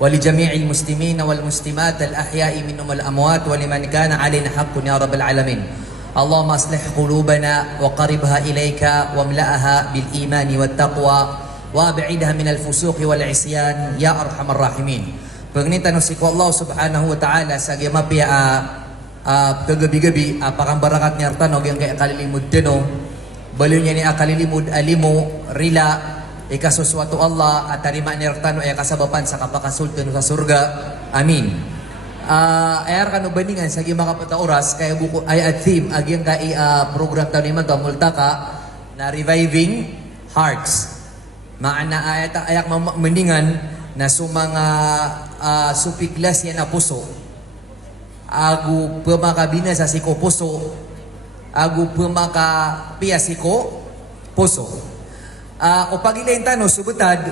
ولجميع المسلمين والمسلمات الأحياء منهم والأموات ولمن كان علينا حق يا رب العالمين. اللهم اصلح قلوبنا وقربها إليك واملأها بالإيمان والتقوى وابعدها من الفسوق والعصيان يا أرحم الراحمين. Pengintan usiku Allah subhanahu wa ta'ala sa gimapia kagabi-gabi apakang barakat niya artan o yung kaya kalilimud tino baliw niya ni akalilimud alimo rila ikasuswatu Allah at tarima niya artan o kasabapan sa kapakasultan sa surga. Amin. Ayar kanu bandingan sa gimakapata oras kaya buko ay at theme agyang kai program taon naman to multaka na reviving hearts. Maana ayat ayak mendingan na sumanga supiklas yan na puso agu pemakabina sa siko puso agu pemaka siko puso o pagilenta no subutad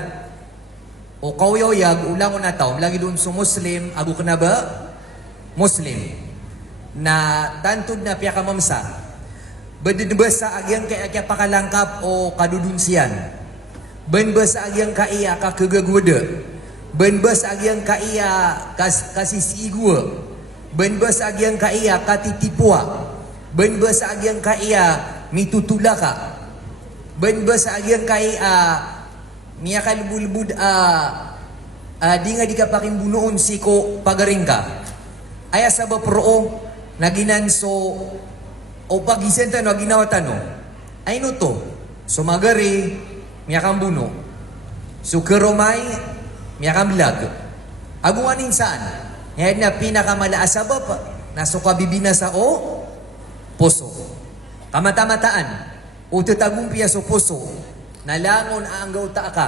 o kauyoyag ulang na tao lagi dun sa muslim agu ka na ba muslim na tantod na piya kamamsa badidba sa agyang kaya pakalangkap o kadudunsian benba sa agyang kaya kakagagwada benba sa agyang kaya kasisigwa benba sa agyang kaya katitipua benba sa agyang kaya mitutulaka benba sa agyang kaya niya kalbulbud di nga di ka pakimbunoon siko pagaringka aya sa bapro naginanso o pagisenta no ginawatano ay no to sumagari niya kambuno sukeromay miyakang bilag. Agunganin saan? Ngayon na pinakamalaasabap na sukabibina sa o puso. Kamata-mataan o tatagumpia sa puso nalangon ang gauta ka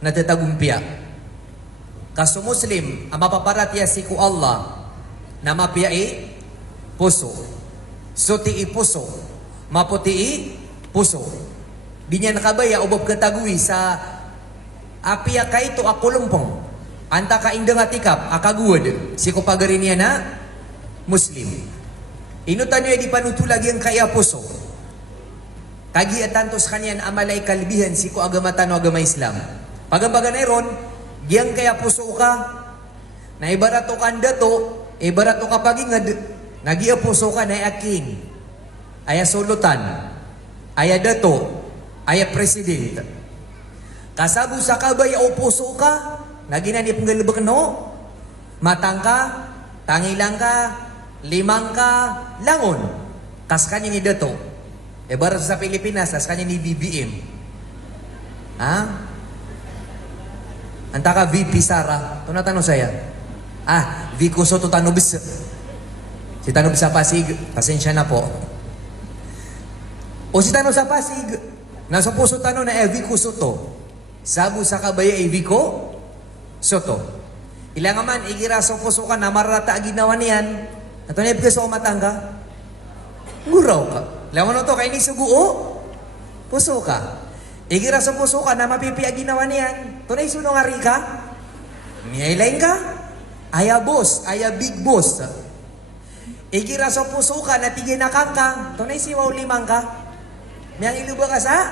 na tatagumpia. Kaso Muslim, ang mapaparatya si ku Allah na mapiai puso. Suti puso. Maputi puso. Di niya nakabaya ubab katagui sa apia ka ito akulumpong anta ka indang atikap akaguad si kupagarin niya na Muslim inutan niya di panutulagi ang kaya puso kagi atantos kanyan amalay kalbihan si ko agamatan o agama Islam pagambaga na ron giyang kaya puso ka na ibarato kanda to ibarato ka pagingad nagia puso ka na aking aya sulutan aya dato aya president kasabu sa kabay o puso ka, naginan ni panggalabak no, matang ka, tangilang ka, limang ka, langon. Kas kanya ni dato. E barat sa Pilipinas, kas kanya ni BBM. Ha? Anta ka VP Sara. Ito na tanong saya. Vico Soto Tanobis. Si Tanobis sa Pasig, pasensya na po. O si Tanobis sa Pasig, nasa puso tanong na Vico Soto. Sabu sa kabaya Vico Soto. Ilang man igira sa puso ka na marata ginawa niyan. Ato na ibigay sa umatangga. Nguraw ka. Lawan to kay ni suguo. Puso ka. Igira sa puso ka na mapipiya ginawa niyan. To na isunong ari ka. Miyailain ka. Aya boss, aya big boss. Igira sa puso ka na tigay na kangkang. To na isiwaw limang ka. Miyang iluba ka sa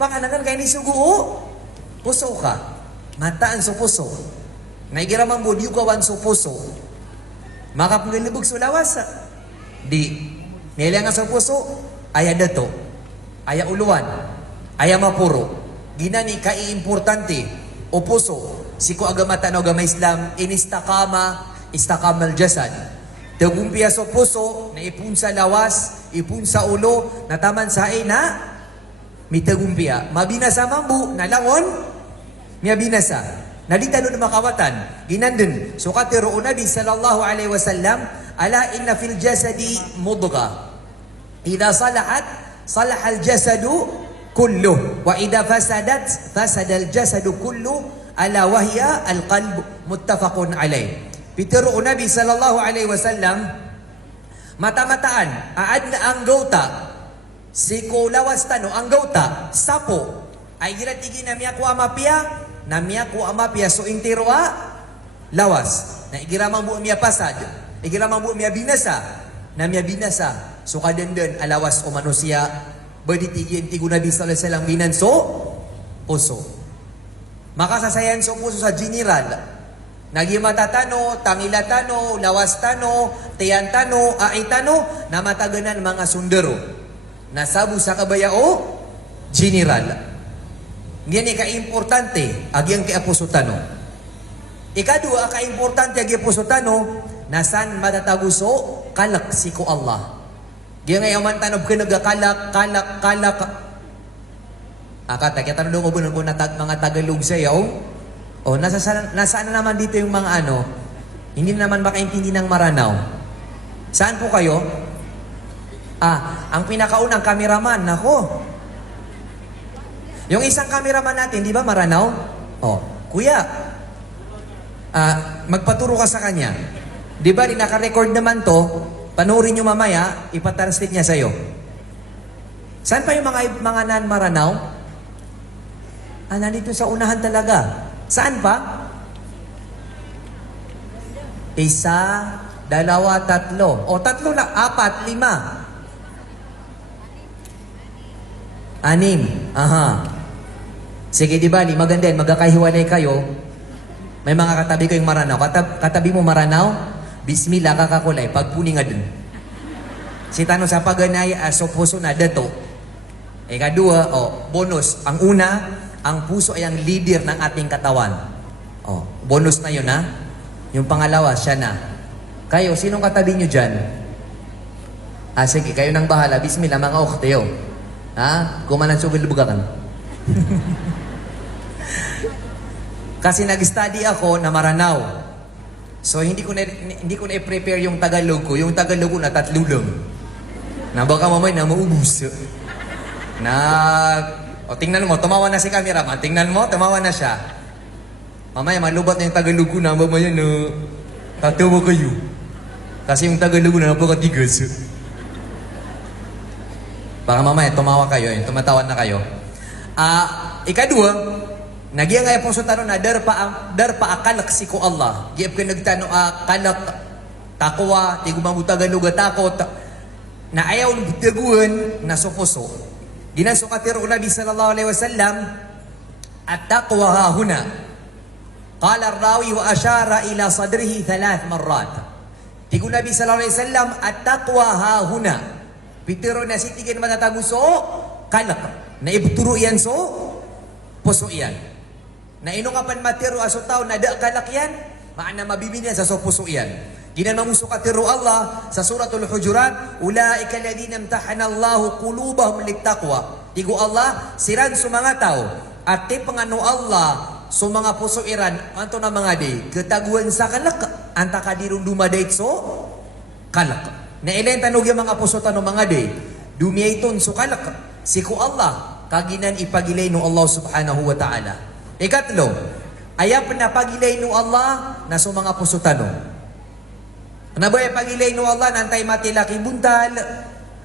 panganagan kay ni suguo. Puso ka. Mataan sa puso. Naigiramang bodyo kawan sa puso. Makapangalibog sa lawas. Di. Nilang sa puso. Aya dato. Aya uluan. Aya mapuro. Ginani kai-importante. O puso. Siko agamatan o agama Islam. Inistakama. Istakamal jasad. Tagumpia sa puso. Na ipun sa lawas. Ipun sa ulo. Nataman sa ina. Mitagumpia. Mabinasa mambu. Nalangon. Niya binasa. Nalitano na makawatan. Ginandun. Sukatiro Nabi sallallahu alaihi wasallam. Ala inna fil jasadi mudga. Ida salahat, salahal jasadu kullu. Wa ida fasadat, fasadal jasadu kullu. Ala wahya al-qalb muttafaqun alaih. Pitiro Nabi sallallahu alaihi wasallam. Mata-mataan. Aad na ang gauta. Siko lawas tano. Ang gauta. Sapo. Ay giratigi na miya ko amapia. Na miya ko amapia so intiroa lawas. Na igiramang buo miya pasad. Igiramang buo miya binasa. Na miya binasa. So kadandan alawas o manusia. Baditigi ang tigo Nabi sallallahu alaihi wasallam binanso. Puso. Makasasayan so puso sa general. Nagi matatano, tangilatano, lawastano, tiyantano, aitano, na mataganan mga sundero. Nasabu sa kabayao, general. Ngayon ka-importante, agyang kiapusutano. Ikadua, ka-importante agyang pusutano, nasan matataguso, kalak si ko Allah. Ngayon nga yaman tanob ka kalak. Akata, kaya tanong mo bunong mga Tagalog sa'yo, nasaan na naman dito yung mga hindi naman makaintindi ng Maranaw. Saan po kayo? Ang pinakaunang kameraman, nako. Yung isang kameraman natin, di ba Maranaw? Kuya, magpaturo ka sa kanya. Di ba, naka-record naman to, panoorin nyo mamaya, ipatranslate niya sa'yo. Saan pa yung mga non-Maranaw? Nandito sa unahan talaga. Saan pa? 1, 2, 3. 3 lang. 4, 5. 6. Aha. Sige, di bali, maganda yan. Magkakahiwalay kayo. May mga katabi kayong Maranaw. Katabi mo Maranaw, bismillah, kakakulay. Pagpuni nga dun. Si Tano sa paganay, so puso na dato. Ikadua, bonus. Ang una, ang puso ay ang leader ng ating katawan. Bonus na yun, ha? Yung pangalawa, siya na. Kayo, sinong katabi nyo dyan? Sige, kayo nang bahala. Bismillah, mga okteyo. Kumanan subil bugakan. Kasi nag-study ako na Maranaw. So, hindi ko na i-prepare yung Tagalog ko. Yung Tagalog ko na 3 lang. Na baka mamay na maubos. Tingnan mo, tumawa na si cameraman. Tingnan mo, tumawa na siya. Mamaya, malubat na yung Tagalog ko na. Mamaya na, tatawa kayo. Kasi yung Tagalog ko na napakatigas. Baka mamaya, tumawa kayo. Tumatawan na kayo. Ikadua, nagyang nga po sa tanong na, darpa akalak si ko Allah. Giyap ka nagtanong, kalak, takwa, tigumang Tagalog takot, na ayaw daguhan na supuso. Ginasukatiro Nabi sallallahu alaihi wasallam at-taqwa hahuna. Qala ar-rawi wa ashara ila sadrihi 3 marrat. Tigo Nabi sallallahu alaihi wasallam at-taqwa hahuna. Pitiro na sitigen matataguso kalak. Na ibturo yan so puso yan. Na inungapan matiro asutaw na da kalak yan, maana mabibili sa so puso yan. Ginanang musukatiro Allah sa suratul Hujurat, ulaika alladhina imtahana Allahu qulubahum littaqwa. Tigo Allah siran sa mga tao at pangano Allah sa mga puso iran anto na mga di ketaguan sa kalak anta kadirong dumadait so kalak. Na ilen tanog yung mga puso tanong mga di dumiyaiton so kalak siku Allah kaginan ipagilay no Allah subhanahu wa ta'ala. Ikatlo, ayap na pagilay no Allah na sa mga puso tanong. Naboy pagilay no Allah antay matilaki buntal,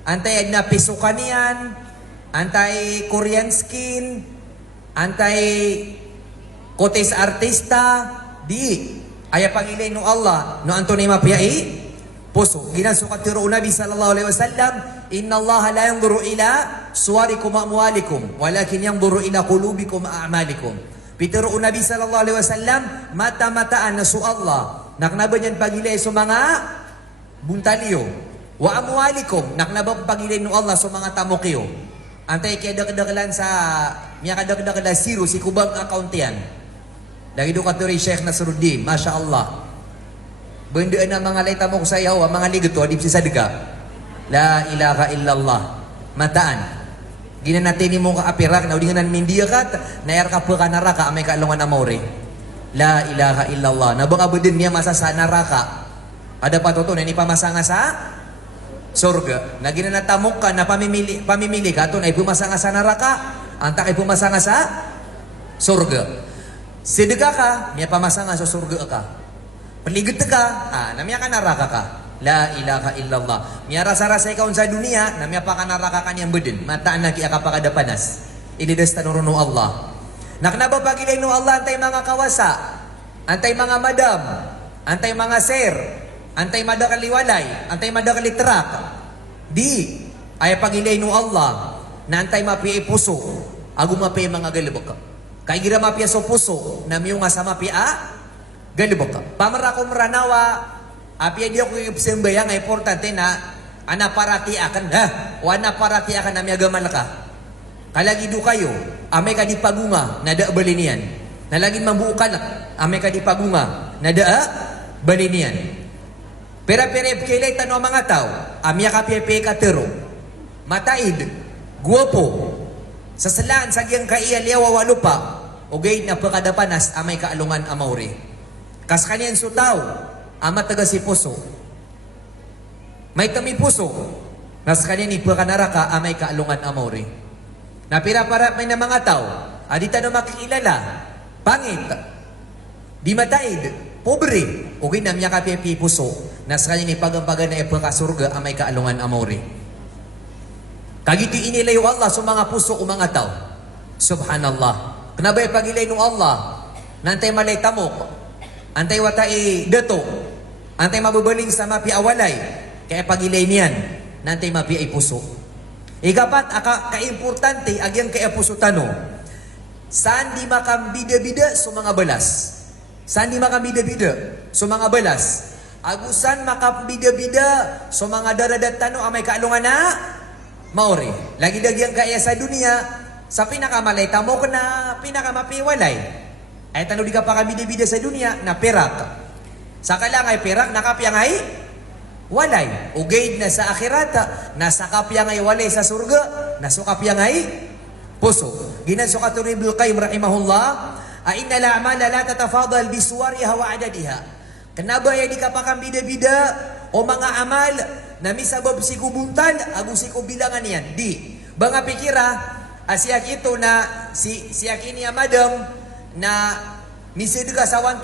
antay na pisukan niyan, antay Korean skin, antay kotes artista, di ay pagilay no Allah no anto ni mapiyai puso. Ginasukat tiro Nabi sallallahu alaihi wasallam, inna Allah la yanzuru ila suwarikum wa amwalikum, walakin yanzuru ila qulubikum wa a'malikum. Pitiro Nabi sallallahu alaihi wasallam, mata-mataan na su Allah naknaba niyan pagilay sa mga buntalyo. Wa amwalikum, naknaba pagilay no Allah sa mga tamokyo. Antay kaya dakdaklan sa miya kadakdaklan zero si kubang account yan. Dagi do katuri Sheikh Nasruddin, Masya Allah. Bendaan na mga lay tamok sa iyo, mga ligot to, adip si sadga. La ilaha illallah. Mataan. Ginanatin mo ka apirak, na udingan mindiya ka, nayar ka po ka naraka, amay kaalungan na maure. La ilaha illallah. Nabang abudin niya masasana raka. Ada patuto na ni pamasanga sa surga. Na ginanatamok ka na pamimili ka, ito na ipumasanga sa naraka, anta kay pumasanga sa surga. Sidga ka, niya pamasanga sa surga ka. Paligid ka, namiya ka naraka ka. La ilaha illallah. Miya rasa-rasa ikaw sa dunia, namiya pa ka naraka ka niyang budin. Mataan na kiya ka pa kadapanas. Ilidas tanuro no Allah. Naknababagilay no Allah antay mga kawasa, antay mga madam, antay mga sir, antay madakaliwalay, antay madakalitrak. Di, ay pagilay no Allah, na antay mapi puso, agu mapi mga galibok. Kay gira mapi so puso, na miyo nga sa mapi Galibok ka. Pamara ko maranawa, api dia ko sembayang ay importante na ana parati akan wana parati akan na agamal ka. Kalagi do kayo, amay ka di pagunga na da balinian. Nalagin mambuukan amay ka di pagunga na da balinian. Pera-pera kilay tanong mga tao, amya ka pepe ka tero. Mataid, guwapo, sasalaan sa giyang kaiya liyawa walupa, ugay na pakadapanas amay kaalungan amauri. Kas kanyan sutaw, ama taga si puso. May tami puso, nas kanyan ipakanaraka amay kaalungan amauri. Napira para may na mga tao, adita na makikilala, pangit, di mataid, pobre, ugay na miya kapipi puso, nas kanyan ipagampagan na ipakasurga amay kaalungan amauri. Kagiti inilayo Allah sa mga puso o mga tao. Subhanallah. Kanabay pagilay ng Allah, nantay malay tamok, antay watai dato, antay mabubaling sa mapi awalay, kaya pagilay niyan, nantay mapi ay puso. Ikapat, ka-importante, agyang kaya puso tano, saan di makambida-bida sa mga balas? Saan di makambida-bida sa mga balas? Agusan makambida-bida sa mga daradat tano, amay kaalungan na, maori. Lagi dagyang kaya sa dunia, sa pinakamalay tamo ko na pinakamapiwalay. Ay tano di ka pa kabida-bida sa dunia na perak. Sa kalang ay perak, nakapyang ay walay. Ugaid na sa akhirata, nasa kapyang ay walay sa surga, nasukapyang ay puso. Ginansuka to Ibnul Qayyim rahimahullah, inna la'amala la tatafadal bisuwariha wa adadiha. Kenapa ya di ka pa kabida-bida o mga amal na misabab si kubuntal, agung si kubilangan yan. Di. Banga pikira, asiyak ito na siyak ini madam, na misidga sa 1,000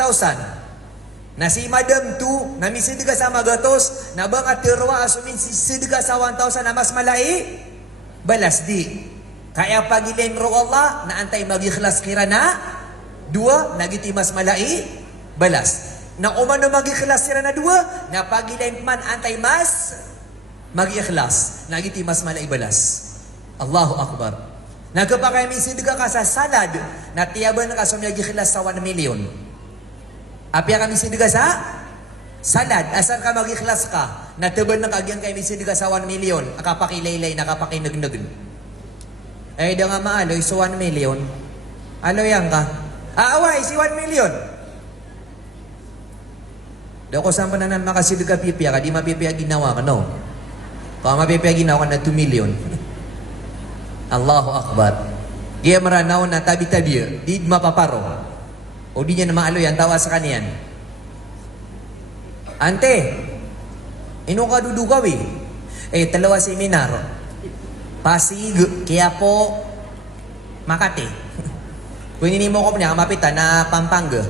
na si madam tu na misidga sa magatos na bang atirwa asumin sisidga sa 1,000 na mas malai balas di kaya pagilen ro Allah na antay magikhlas kira na dua nagiti mas malai balas na umano magikhlas kira na dua na pagilen man antay mas magikhlas nagiti mas malai balas. Allahu Akbar. Nagkapakay misidga ka sa salad na tiyaban ka sa magikhlas sa 1 million. Apya ka misidga sa salad. Asan ka magikhlas ka? Nataban na kagyan kay misidga sa 1 million. Akapakilaylay, nakapakinag-nag. Eh, da nga maaloy sa 1 million. Aloy yan ka. Away, si 1 million. Daw ko saan pa na makasidga pipiya ka, di mapipiya ginawa ka, no? Kung mapipiya ginawa ka na 2 million. Allahu Akbar. Kaya maranaw na tabi-tabi, di mapaparo. O di niya na maaloy, ang tawa sa kaniyan. Ante, ino ka dudugaw eh. Talawa seminar. Pasig, Quiapo, Makati. Kung hindi mo ko niya, mapita na Pampanga.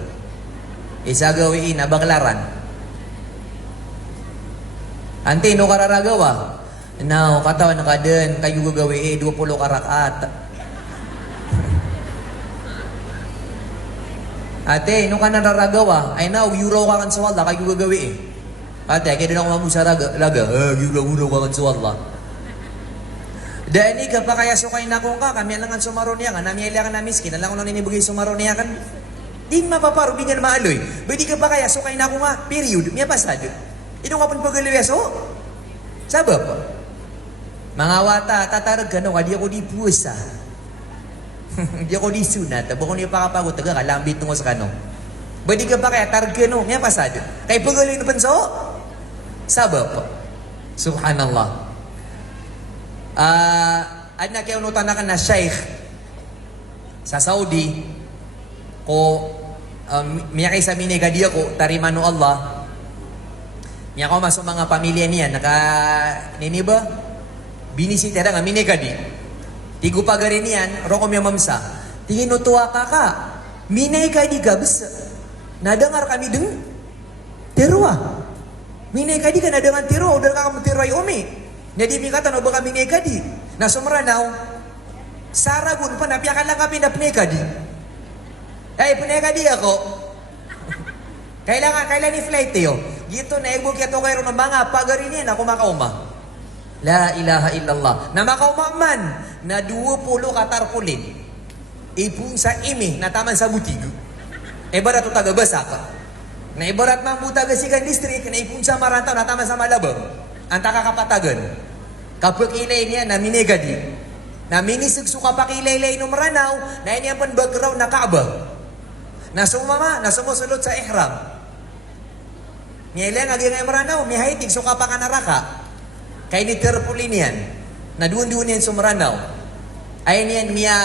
Isa gawiin na Baclaran. Ante, ino ka raragawa? Now, katawan ka din, kayo gagawin 20 karakat. Ate, nung ka nararagawa, ay now, euro ka kan sa wala, kayo gagawin. Ate, kaya din ako mamusa raga, euro ka kan sa wala. Dahil ka pa kaya sukay na kung ka, kami lang ang sumaron niya ka, nami ka na miskin, alang ko nang ninibugay sumaron niya kan. Di mapaparo, di nga na maaloy. Di ka pa kaya sukay na kung ka, period, miya pasad. Ino nga pang pagaliweso? Sabab. Mga wata, tatarag ka no, di ako di pusa. Di ako di sunat. Bako niya pakapagod, taga kalambit mo sa kano. Badi ka pa kaya tarag ka no, may pasad. Kaya pagaloy na panso? Sabab. Subhanallah. At na kaya unutan na ka na sheikh sa Saudi, ko, miya kay sa minigadi ako, tarimano Allah, miya ko maso mga pamilya niya, niniba? Binisitera nga minigadi. Tigo pa garin yan, roko miya mamsa. Tingin no tuwa ka. Minigadi ka, basta. Nadangar kami dun. Terwa. Minigadi ka, nadangar tiro. Udal ka kami tiro ay umi. Nadi mi kata no ba kami minigadi. Nasumranaw. Saragun pa, napya ka lang kami na pinigadi. Ay, pinigadi ako. Kailan ni flight yo. Gito na ibog yato kayo ng mga pagarin yan, ako makauma. La ilaha illallah. Na makaumaman na 20 katarpulin. Ipun sa imi na taman sa butig. Bara to taga basa ka. Na ibarat mang buta gasikan listrik, na ipunsa marantau na tama sa malabang. Anta kakapatagan. Kapag ilay niya na minigadi. Na minisig suka pakilay-lay no maranaw, na ini ang background na Kaaba. Na sumama, na sumusulod sa ihram. Niya ilang agi nga maranaw, may haitig suka pa ka naraka. Kaya ni terpulin yan. Na duwan-duwan yan sumaranaw. Ay niyan miya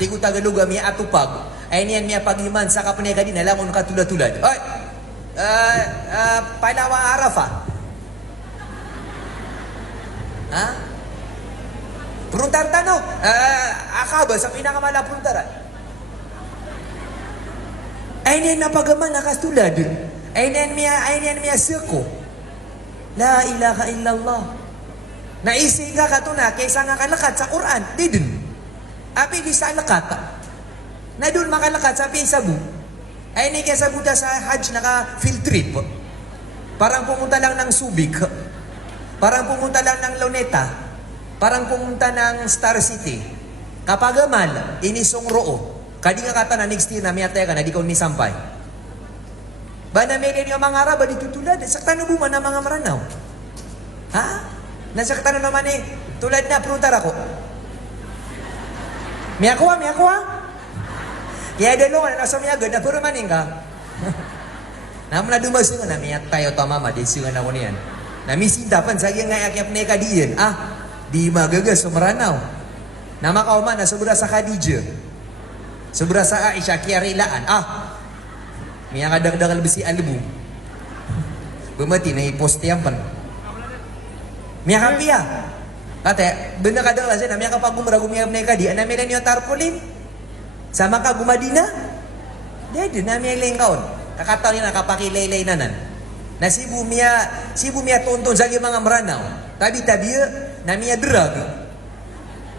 tigutagaluga miya atupag. Ay niyan miya pagliman sa kapanegadi na lamon katulad-tulad. Oy! Palawa Arafa. Ha? Pruntar tanong. Akaba sa pinakamala pruntaran. Ay niyan napagaman nakastulad. Ay niyan miya seko. La ilaha illallah. Naisi ka katuna kaysa nga kalakat sa Quran. Didun. Api di sa lakat. Na doon makalakat sa pisabu. Ay ni kaysa buta sa Hajj naka field trip. Parang pumunta lang ng Subic. Parang pumunta lang ng Luneta. Parang pumunta ng Star City. Kapag amal, inisong roo. Kadi nga kata na next year na miyatay ka na di ko ni sampay. Ba na may yung mga Arab, di tutulad. Sakta na buman na mga maranaw. Ha? Nasakta na naman tulad na, pruntar ako. Miyakuha. Kaya dalo nga, nasa miyagad, na puro maning ka. Naman na dumasungan na, miyak tayo to mama, disungan ako niyan. Namisintapan, saging nga yakyap na ikadiyan. Di magagas, sumaranaw. Namakauman, nasubra sa Khadija. Subra sa Aisha, kiyarilaan. Miyak kadagdagal besi albu. Bumati, na iposte yan pan. Miyak kapiya. Kate, benda kadang lah saya namanya kapag gumragumiyab na ikadi, anamila niyo tarpolin. Sama ka gumadina. Dede, namanya lengkaon. Kakataw niya nakapakilay-lay nanan. Na si bumia tonton sa mga maranaw. Tabi-tabi, namanya drag.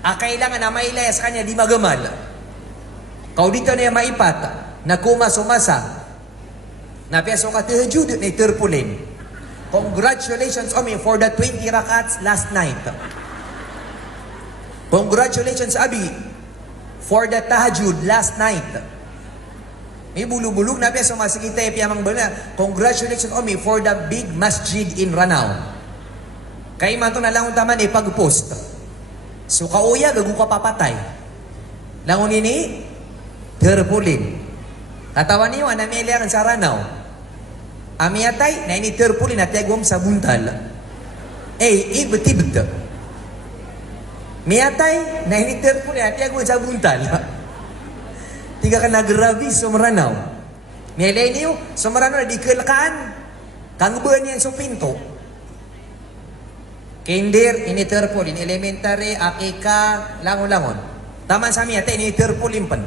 Kailangan na mailay sa kanya di magamal. Kau dito na maipat, na kumasumasa. Na peso ka tahajud na terpolin. Congratulations, Omi, for the 20 rakats last night. Congratulations, Abi, for the tahajud last night. May bulubulog na peso masikita piyamang bala. Congratulations, Omi, for the big masjid in Ranao. Kaya man ito na lang taman pag-post. So kauya, gago ka papatay. Langon ini, terpulin. Katawan niyo, anamiliaran sa Ranao. Amiyatay, na ini terpulin at yagwam sa buntal. Ibet-ibet. Miyatay, na ini terpulin at yagwam sa buntal. Tiga ka nagrabi, sumaranaw. Miyalay niyo, sumaranaw na di kalakaan. Kangbuan niyan sa pinto. Kinder, ini terpulin. Elementary, akika, langon-langon. Taman sa miyatay, ini terpulin pan.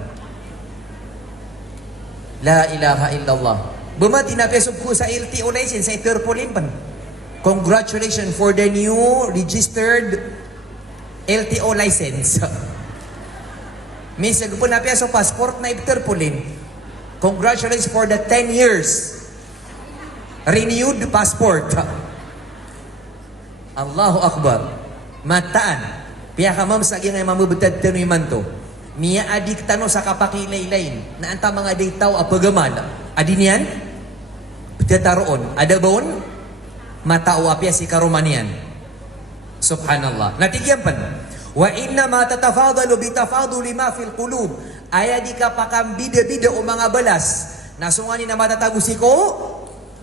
La ilaha illallah. Bumati na pesok ko sa LTO license sa Terpolimpan. Congratulations for the new registered LTO license. Misag po na peso passport na Terpolin. Congratulations for the 10 years renewed passport. Allahu Akbar. Mataan. Piya ka ma'am sa ngay mamubutad tanoy man to. Miya adik tano sa kapakilay-lain na anta mga daytaw apagaman. Adin yan? Pagkataroon. Ada baon? Matao apya si karumanian. Subhanallah. Natigyan pan. Wa inna ma tatafadalu bitafaduli ma fil qulub. Aya di ka pakam bida-bida o mga balas. Nasungani na matatagusi ko?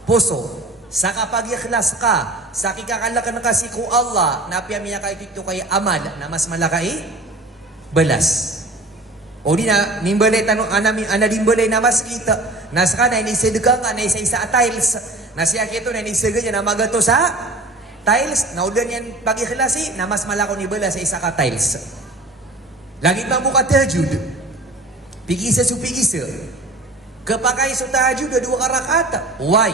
Puso. Sa kapag ikhlas ka, sa kikakalakan ka si ko Allah, napya miya kay dito kay amal na mas malakay? Balas. O di na, nimbalay tanong, anadimbalay na mas kita. Nasa ka na, inisidga nga, na isa-isa tiles. Nasiya kito na, inisidga niya na magato sa tiles. Naudan yan pag-ikhlasi, na mas malako ni bala sa isa ka tiles. Lagi pa mo ka tahajud. Pigisa su pigisa. Kapakay su tahajud, dua ka rakata. Why?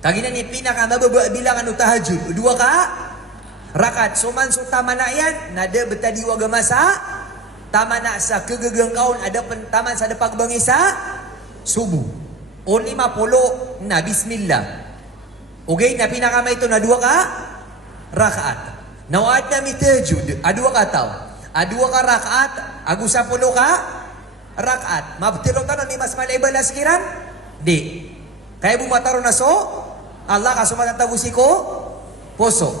Tagi na ni pinakamababa bilangan ng tahajud. Dua ka rakat. Suman su tama na yan, nada betadi wagamasa. Tama na sa kagagang kaon, ada taman sa pagbangisa, subu. O 50 na, bismillah. Okay, na pinakamay ito na dua ka, rakaat. Nawad na mitajud, adua ka tao. Adua ka rakaat, agusa 10 ka, rakaat. Mabtilo tanong, ni mas malay balas kiran? Di. Kaya bumataro na so, Allah kasumatan tagusi ko, puso.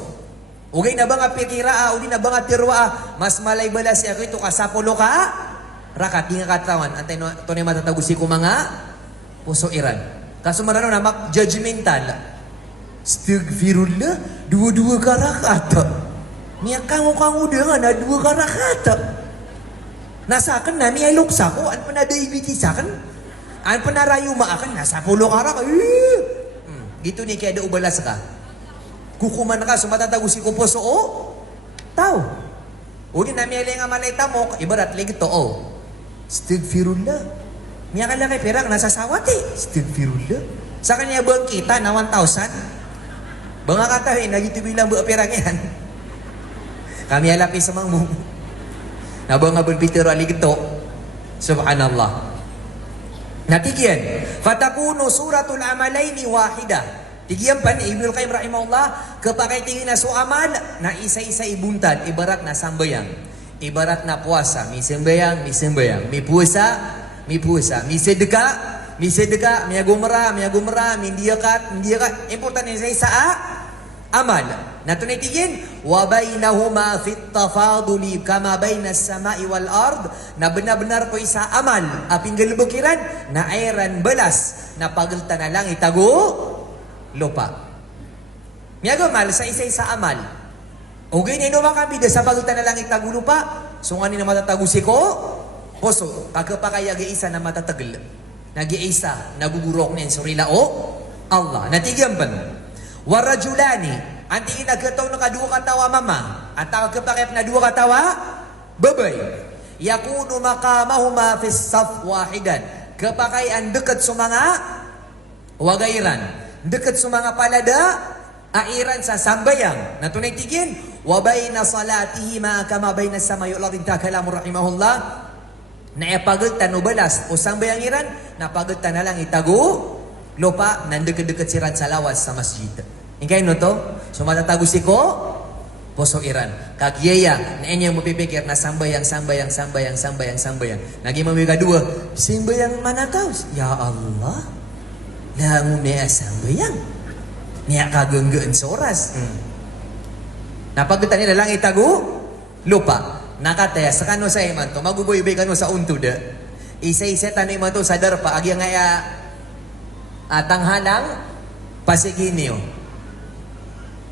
Ugay na ba nga pikira, udi na ba nga tirwa, mas malay bala siya ko ito kasapulo ka, rakat, di nga katawan. Antay no, ito na matatagusi ko mga puso iran. Kasumarano na judgmental. Astagfirullah, dua-dua karakata. Niya kango-kango dengan na dua karakata. Nasakan na niya luksa ko, an panadaibiti sa akin, an panarayo maakan, nasa pulo karak. Gitu ni kaya ada ubalas ka. Kukuman ka, sumatatagusi ko po so, tao. Uli na miya nga malay tamok, ibarat lagi to, Astagfirullah. Niya ka lang kay perang, nasasawat Astagfirullah. Sa kanya bang kita na 1,000? Banga katahin, nagito bilang buang perang yan. Kami alapi sa mga mo. Nabang nga bulpitero aligito. Subhanallah. Natigyan. Fatakunu suratul amalaini wahida. Tigyan pan, Ibnul Qayyim rahimahullah, kapag tingin na so amal, na isa-isa ibuntad, ibarat na sambayang. Ibarat na puasa, may sambayang, may sambayang. May puasa, may puasa. May sedekah, may agumra, may diyakat. Importante sa amal. Natunay tigin, wa bainahuma fit tafaduli kama bainas samai wal ard, na benar-benar ko isa amal aping galubukiran na ayran belas na pagalta na lang itago lupa. Miyago mal sa isa-isa amal. Ugay na inuwa kami sa pagalta na lang itago lupa, sungani na matatagusi ko, puso, kagapakaya isa na matatagal. Nag-iisa, nagugurok na yung surila Allah. Natigyan pa warajulani, anti nagkataw na kadua katawa mama, at kagapakip na dua katawa babay. Yakunu makamahuma fis saf wahidan. Kapakay ang dekat sa mga wagairan, dekat sa mga palada, airan sa sambayang. Natunay tigin, wa bayna salatihima kama bayna samai wal ardi kalamu rahimahullah. Na ipagultan no balas o sambayang iran, napagultan na lang itago lupa nandekat-dekat siran sa lawas sa masjid. Ingkay no to? So matatagusi ko puso iran. Kagyaya na inyong mapipikir na sambayang. Naging mamiga dua, sambayang manakaw. Ya Allah, langu niya sambayang. Niya kagenggaan sa oras. Napagultan nila lang itago lupa. Nakataya sa kano sa iman to, maguboy-boy kano sa untuda. Isa-isa tanong iman to sa darpa, agya ngaya tanghalang pasiginyo.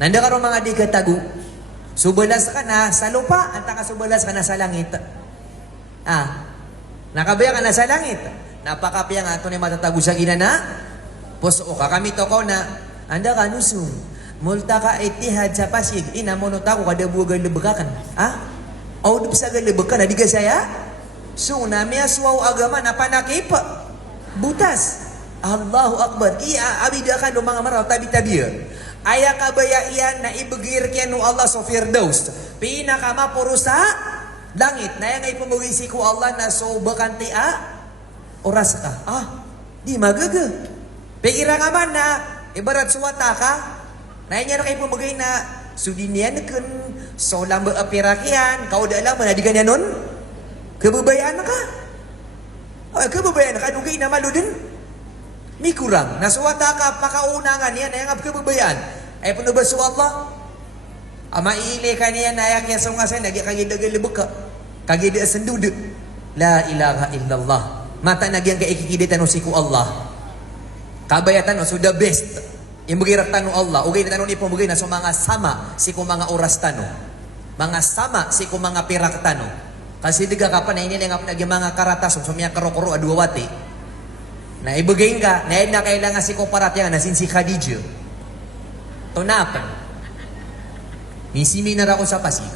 Nanda ka rin mga di katago. Subalas ka na sa lupa, anta ka subalas ka na sa langit. Nakabaya ka na sa langit. Napakapya nga ito na matatago sa ginana. Puso ka, kami to ko na, anda ka nusum. Multa ka itihad sa pasig, ina monotako kada buwagan lebekakan. O sa galibakan, na di ka saya? So, nami aswaw agama na panakip. Butas. Allahu Akbar. Iya, abida ka no mga maraw, tabi-tabi. Aya kabaya iyan na ibagir kaya no Allah sa Firdaus. Pinakamapuro sa langit. Na yan ay pumawisi ko Allah na so bakanti oras ka. Di magaga. Pira ka man na ibarat suwata ka. Na yan na kayo pumagay na sudinian kan so lamba apirakian kau dah lama na di ganyan nun kebabayaan ka kebabayaan ka dugay na malu din mi kurang nasuwata ka pakaunangan yan ayang kebabayaan ay punubaso Allah maile ka niya na ayak yasong nga sa nagkakagidagal libuk ka kagida sendudu la ilaha illallah mata nagyang kaikikiditan o siku Allah kabayatan o sudah best imbugirak tanu Allah, ugay na tanong ni pumugay na so mga sama si ko mga oras tano. Mga sama si ko mga pirak tano. Kasi diga ka pa na inili nga naging mga karatas so miya karokoro aduwati. Na ibugay ka, na kailangan si ko parat yan nasin si Khadija. Tunapan. Misimi na ako sa Pasig.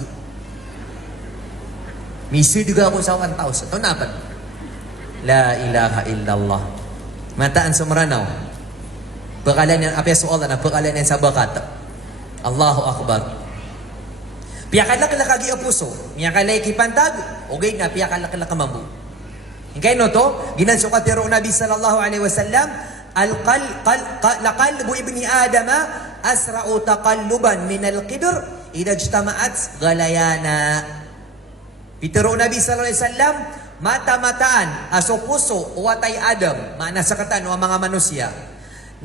Misi diga ako sa 1,000. Tunapan. La ilaha illallah. Mataan sumaranaw. Pekalan yang apa soal na pekalan yang sa bakat. Allahu Akbar. Piyakalak lagi puso. Miyakalay kipantag. Ugay na piyakalak mambu. Ingkay no to, ginansukat yaro Nabi sallallahu alaihi wasallam, laqalbu ibni Adama asra'u taqalluban min al-qidr idha ijtama'at galayana. Pitero Nabi sallallahu alaihi wasallam, mata-mataan aso puso watay Adam, mana sa katan o mga manusia.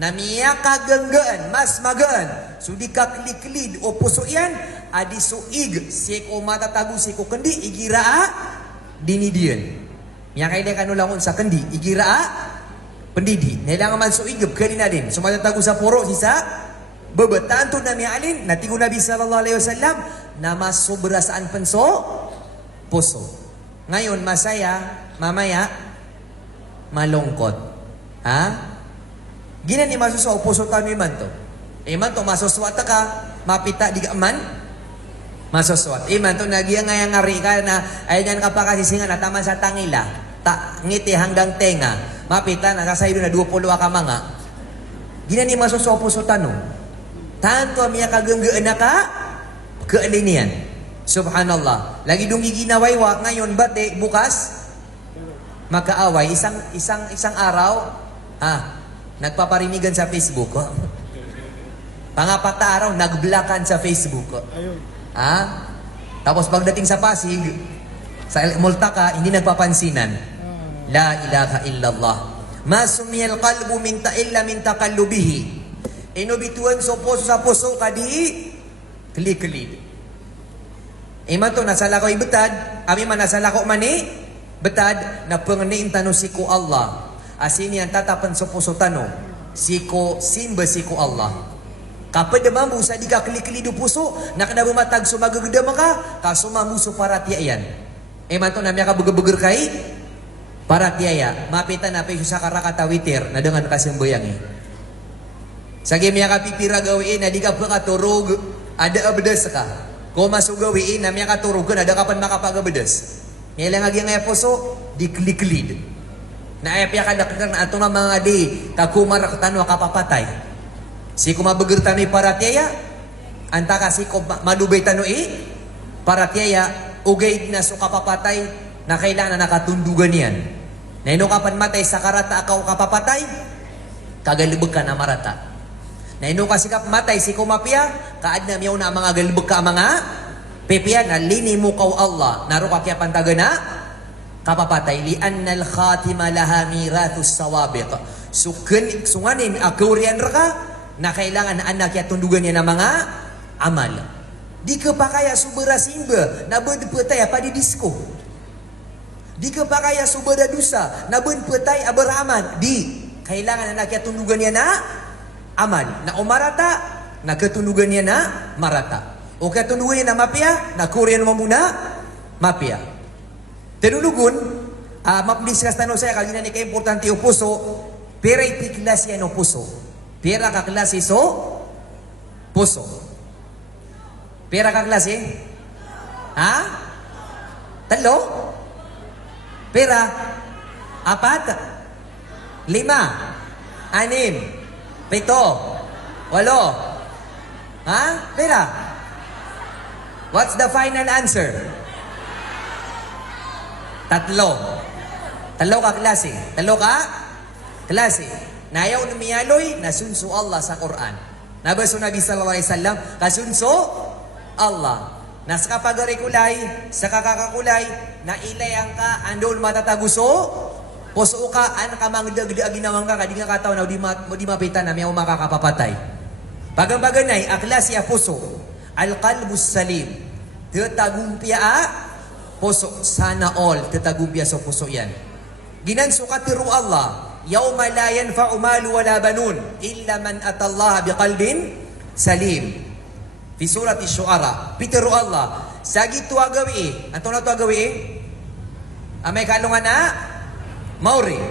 Namia kagenggaan, mas magaan. Sudi kakli-klid o puso yan, adi suig, siko matatagu, siko kendi, igiraa, dinidian. Yang kaya kanulangon sa kendi, igiraa, pendidi. Nailangan man suig, kalina din. So matatagu sa puro, sisa, bebetan tu nami alin, natigo Nabi sallallahu alaihi wasallam, nama sobrasaan penso, puso. Ngayon, masaya, mamaya, malungkot. Ha? Gina ni masuso puso tanu iman to. Iman to masuswat ka, mapita di man masuswat. Iman to nagiya nga yang ngari ka na ayan ka pa kasi singa na taman sa tangila. Ngiti hanggang tenga. Mapita na kasaydo na 20 ka mga. Gina ni masuso puso tanu. Tanto miya kagenggeun na ka kealinian. Subhanallah. Lagi dungi ginawaywa ngayon bate bukas makaaway isang araw nagpaparinigan sa Facebook. Pangapat na araw, nagblakan sa Facebook. Tapos pagdating sa Pasig, sa Multaka, hindi nagpapansinan. La ilaha illallah. Ma sumiyal qalbu min ta'illa min taqallubihi. Inubituan so puso sa puso kadi kli-klid. Iman to nasala ko ibetad, ami man nasala ko mani betad na pengenin tanu siku Allah. Asini yang tatapan sa puso tano, siko simba siko Allah. Kapag mambu sa di ka kli-kli do puso, nakada bumatag sumagagda maka, kasumamu so para tiayan. Eman to namya ka beger-beger kai para tiaya. Mapita na pa sa karakata witir na dengan kasemboyang Sagi miya ka pipira gawiin na di ka pakaturog, ada abedes ka. Kung masuk gawiin na miya ka turog ada kapan makapagabedes. Ngayon lagi nga puso, di kli-kli. Na ayapya kadakkan na ato nga mga di kakumarak tanwa kapapatay. Si kumabeger tanoi para tiaya, anta kasi ko malubay tanoi para tiaya, ugay na so kapapatay na kailangan na nakatundugan yan. Na ino kapan matay sa karata akaw kapapatay, kagalibag ka na marata. Na ino kasi kap matay si kumapya, kaad na miyaw na mga galibag ka mga pepiya na lini mo kaw Allah. Naro ka kaya pantaga na kapapatay li annal khatima laha mirathus sawabiq. Sunganin akurian raka na kailangan na anak ya tundugan niya ng mga amal. Di ka pa kaya subera simba na berpetay apa di disko. Di ka pa kaya subera dusa na berpetay aberaman. Di kailangan anak ya tundugan niya na amal. Na umarata na ketundugan niya na marata. O ketundugan niya na mapia na kurian mo muna mapia. Tenulugun, mapdiskas tanong saya kagina ni ka-importante o puso, pera itiklas yan o puso. Pera kaklase so, puso. Pera kaklase? Ha? Talo? Pera? 4? 5? 6? 7? 8? Ha? Pera? What's the final answer? 3. 3 ka klase. 3 ka klase. Nayaw na miyaloy, nasunso Allah sa Quran. Nabaso Nabi sallallahu alaihi wasallam, kasunso Allah. Nas kapagari kulay, sa kakakakulay, na ilayang ka, andol matataguso, puso ka, an ka mangdagdag ginawang ka, kadi nga kataw na di mapitan na miyaw makakapapatay. Pagambaganay, aklas ya puso, al-qalbus salim, tetagumpia puso, sana all tetagumpia sa puso yan. Ginanso katiru Allah, yawma la yanfa'u malu wala banun illa man atallaha biqalbin salim. Fi surati Syu'ara, pitiru Allah, sagi tu agawi, anto na tu agawi? Amay kalungan na mauri.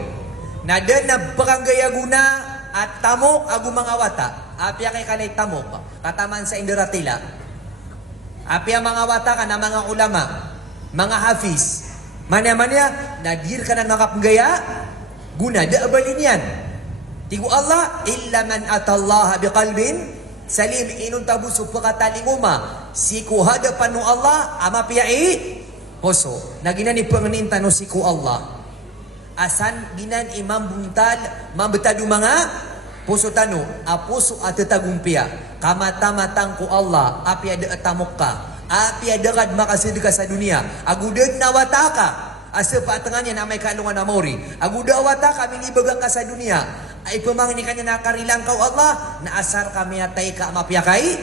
Nada na bakanggaya guna at tamok agu mga wata. Apya kay kanay tamok, kataman sa Indiratila. Apya mga wata ka na mga ulama, mga hafiz, manya-manya, nadir ka na nakapanggaya, guna, daabalin yan. Tigu Allah, illa man atallaha biqalbin salim, inun tabuso pagkatalinguma, siku hadapan no Allah, ama piyai, puso. Naginan ni panganinta no siku Allah. Asan ginan imam buntal, mambetadu mga, puso tano, puso at tetagumpia. Kamata-matang ko Allah, api ada atamok ka. Api adagad makasidika sa dunia. Agudad na wataka. Asa patangannya na may kalungan na mori. Aguda wataka minibagang ka sa dunia. ay pumangini kanya nakarilang kau Allah, naasar kami atay ka mapiyakay,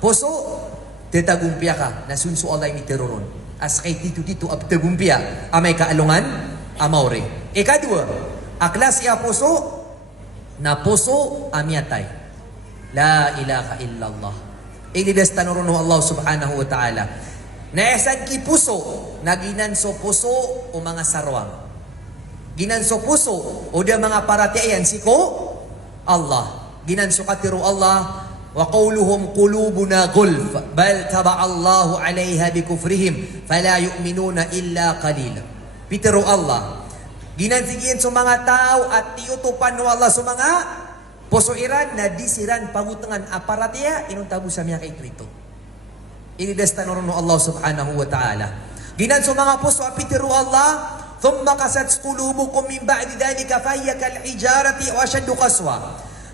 puso, tetagumpia ka, nasunso Allah yung iteroron. As kay tito abtagumpia, amay kaalungan, amauri. Ikadua, aklas ya puso, na puso amyatay. La ilaha illallah. Inidas tanuron ng Allah subhanahu wa ta'ala. Naesan ki puso, naginanso puso o mga sarwang. Ginanso puso o da mga paratiayan siko Allah. Ginanso katiro Allah wa qawluhum qulubuna gulf bal taba Allahu 'alayha bikufrihim fala yu'minuna illa qalila. Pitero Allah. Ginansigin sa mga tao at tiutupan no Allah sa mga puso iran na disiran pagutangan aparatia inong tabu sa miya kay ito. Inidesta no Allah subhanahu wa ta'ala. Ginanso mga puso apitero Allah thumma kasat qulubukum min ba'di dhalika fahiya kal hijarati wa ashaddu qaswa.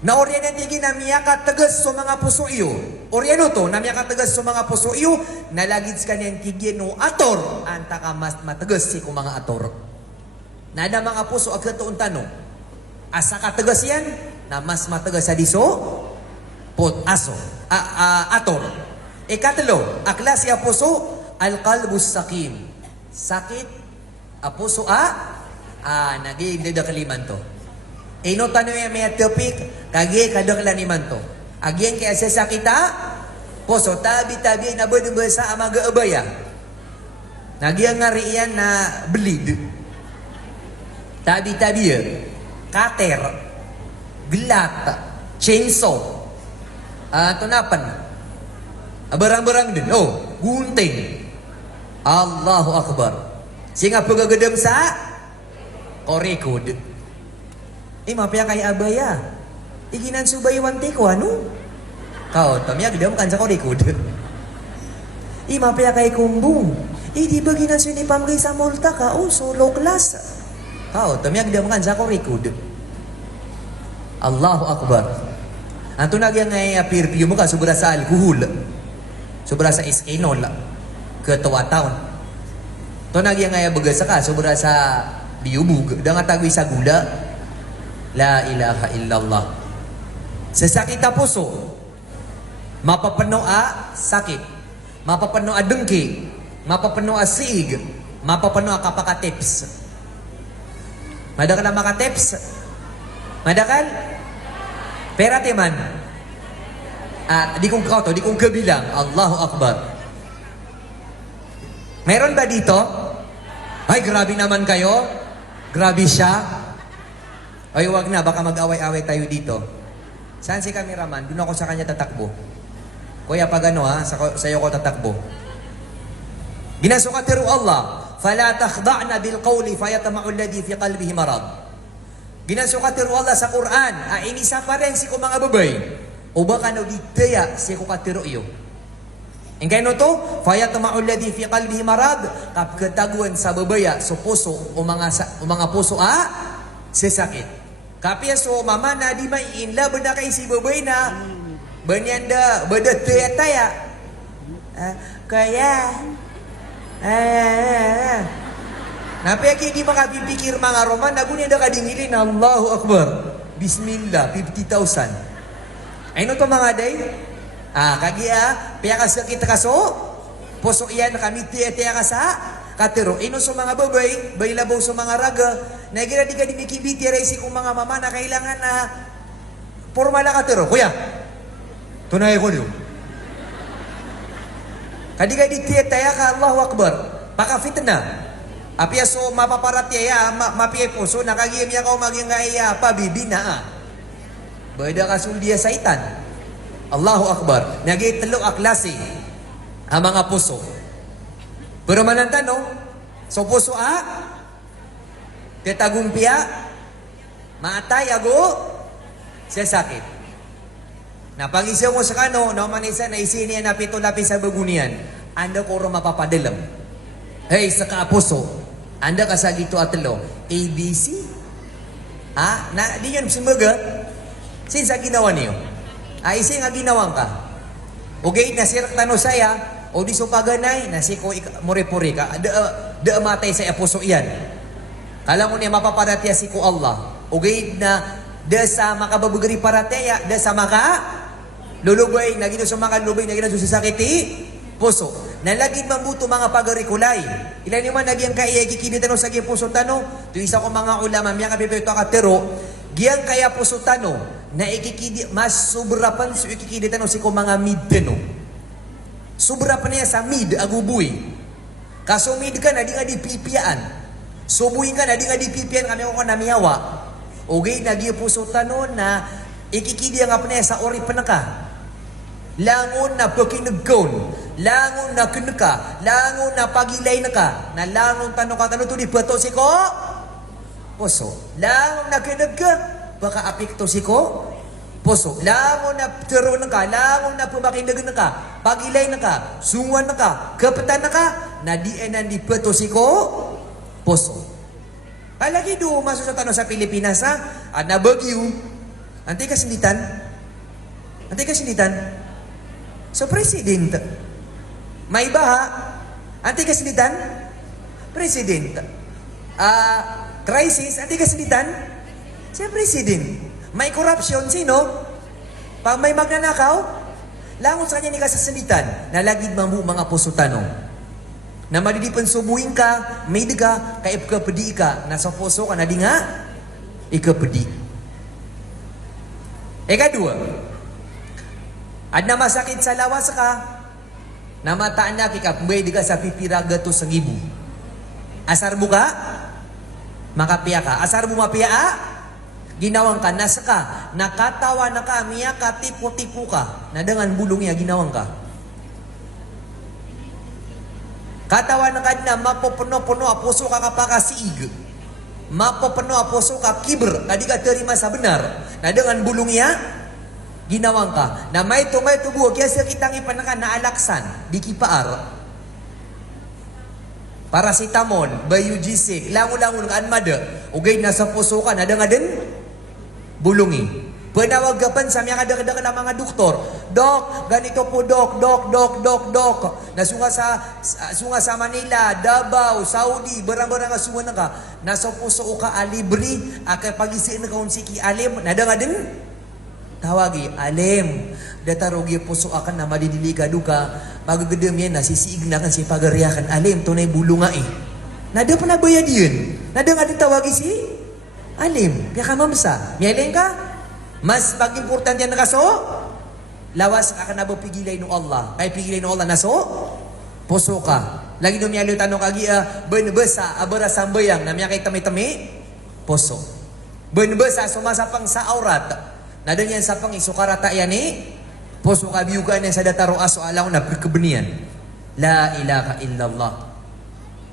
Na oryan tigin na miyaka tegas sa mga puso iyo. Oryan to na miyaka tegas sa mga puso iyo nalagid ka niyang tigin no ator anta ka mas mategas si kung mga ator. Nada mga puso agkatuon tanong. Asa ka tegas yan na mas mategas sa diso pot aso ator. Ikatlo, aklas ya puso al-qalbus sakim. Sakit puso naging deda kaliman to. Ino tanong yung may topik, kagi kadaklan iman to. Agyan kaya sa sakita, puso, tabi-tabi na ba sa amaga abaya. Nagyang nga riyan na bleed. Tabi-tabi kater, glat, chainsaw, tunapan. Barang-barang din. Gunting. Allahu Akbar. Singa pagagadam sa korikod. Mapaya kay abaya. Iginan subay wanti ko, ano? Kao, tamya gadam kan sa korikod. Mapaya kay kumbong. Di ba ginanso ni pamgay sa multa ka? Solo class. Kao, tamya gadam kan sa korikod. Allahu Akbar. Anto nagyang ngay perfume mo ka sobra sa alkohol. Sobra sa iskinol. Ketua taon. To nagyang ngay bagasa ka sobra sa biubug. Da nga tagoy sa gula. La ilaha illallah. Sa sakit na puso, mapapano sakit. Mapapano dengki. Mapapano siig. Mapapano kapakatips. Madakal na makatips? Madakal? Pera teman. Di kong kauto, di kong kabilang. Allahu Akbar. Meron ba dito? Ay, grabe naman kayo. Grabe siya. Ay, wag na. Baka mag-away-away tayo dito. Saan si cameraman? Doon ako sa kanya tatakbo. Kuya, pag ano sa'yo ko tatakbo. Ginasukatiru Allah. فَلَا تَخْضَعْنَ بِالْقَوْلِ فَيَطْمَعُ الَّذِي فِي قَلْبِهِ مَرَضٌ. Ginasukatiru Allah sa Quran. Inisa pa rin si ko mga babay. O baka no ditaya si ko katiro iyo. Ingkay no to, fayatma'u alladhi fi qalbihi marad, kapkataguan sa babaya so puso o mga puso sesakit. Kapya so mama na di may inla benda kay si babay na banyanda beda taya. Kaya napaya di makapipikir mga Roman nagunya da kadingilin Allahu Akbar. Bismillah 50,000. Ano to mga day? Pia kasakit kaso, puso iyan kami tiya kasa, katero. Ino sa mga babay, baylabaw sa mga raga, nagira di ka dimikibiti resi kung mga mama na kailangan na formala katero. Kuya, tunay ko niyo. Kadi ka di tiya ka, Allahu Akbar, baka fitna. Apia so mapaparatiya, mapiyay puso, nakagiyam niya ka maging pabibi na Bada kasul dia saitan. Allahu Akbar. Nagay talo aklase ang mga puso. Pero mananta no? So puso tetagumpia maatay ago siya sakit. Napag-isaw mo sa kano, no manisa na isiniya na pito lapis sa bagunian. Anda ko ro mapapadalam. Hey, sa kapuso. Anda ka sa gito atlo. ABC? Na di yun simaga. Sinsa ginawa niyo? Isi nga ginawang ka. Okay, nasirak tano saya, o di so paganay, nasiko muripuri ka. Da matay sa puso iyan. Alam mo niya mapaparatya si ko Allah. Okay na Desa makababugari parateya, desa maka lulubay, nagino sa mga lubay, nagino sa sakiti, puso. Nalagid mambuto mga pagarikulay. Ilan naman nagyang kaya kikini tanong sa puso tanong. Ito isa ko mga ulama, miya kapipito katero, giyang kaya puso tanong, na ikikidi, mas sobrapan sa ikikidi tanong si ko mga mid tanong. Sobrapan niya sa mid, agubuy. Kaso mid ka na di nga di pipiyaan. Subuhin ka na di nga di pipiyaan kami ko namiyawa. Okay, naging puso tanong na ikikidi ang apnaya sa ori panaka. Langon na pakinagkaon, langon na kinaka, langon na pagilay na ka, na langon tanong ka tanong to di bato si ko, puso. Langon na kinagka, baka apikto si ko, puso. Langon na tero na ka, langon na pumakinag na ka, pagilay na ka, sungan na ka, kapatan na ka, na di enan di bato si ko, puso. Palagi do masuk sa tanong sa Pilipinas ha, at na Bagyo, antay kasinditan, antay kasinditan, so president, may baha, antay kasinditan, president, crisis, antay kasinditan, siya president, may corruption, sino? Pag may magnanakaw, langon sa kanya ni kasasinditan, nalagid mambu mga puso tanong. Na madidipan subuhin ka, may ka, kaip ka pedi ka, nasa puso ka na di nga, ikapedi. Ikadua, at na masakit sa lawas ka, namataan na kikap, may di ka sa pipiraga to sa gibu. Asar mo ka, makapiya ka. Asar mo mapiya ginawang ka, nasa ka, nakatawa na ka, miya ka, tipo-tipo ka, nadangan bulong niya, ginawang ka. Katawan na kanya, mapopuno-puno apuso ka kapakasiig. Mapopuno apuso ka kibr, na di ka terima sa benar. Na dengan bulong niya, ginawang ka. Na may tubuo, kaya sa kitang ipanakan na alaksan, di kipaar. Paracetamol, Bayugisik, langon-langon ka anmada. Ugay nasa puso ka, na dengan din, bulungi. Penawag gapan sa mga kadang-kadang ng mga doktor. Dok, ganito po dok. Nasunga sa Manila, Davao, Saudi, barang-barang nga sunga na ka. Nasa puso ka alibri, akay pag-isiin na kaunsiki alim. Nadanga din? Tawagi, alim. Datarogi puso akan na madidili ka duka. Magagadam yan na, sisiig na kan si pagariakan. Alim, tunay bulo nga eh. Nada pa na bayad yun. Nada nga din tawagi si alim. Kaya ka mamsa. Miyaling ka? Mas pag-important yan na kaso, lawas ka na ba pigilay ng Allah? Kaya pigilay ng Allah na so, puso ka. Lagi nung miyalo tanong kagi, benbesa, abara sambayang, na miya kay tami-tami, puso. Benbesa, sumasapang sa aurat, na doon yan sapang isukarata yan puso ka biyugan yan sa dataro aso alaw na pagkabenian. La ilaha illallah.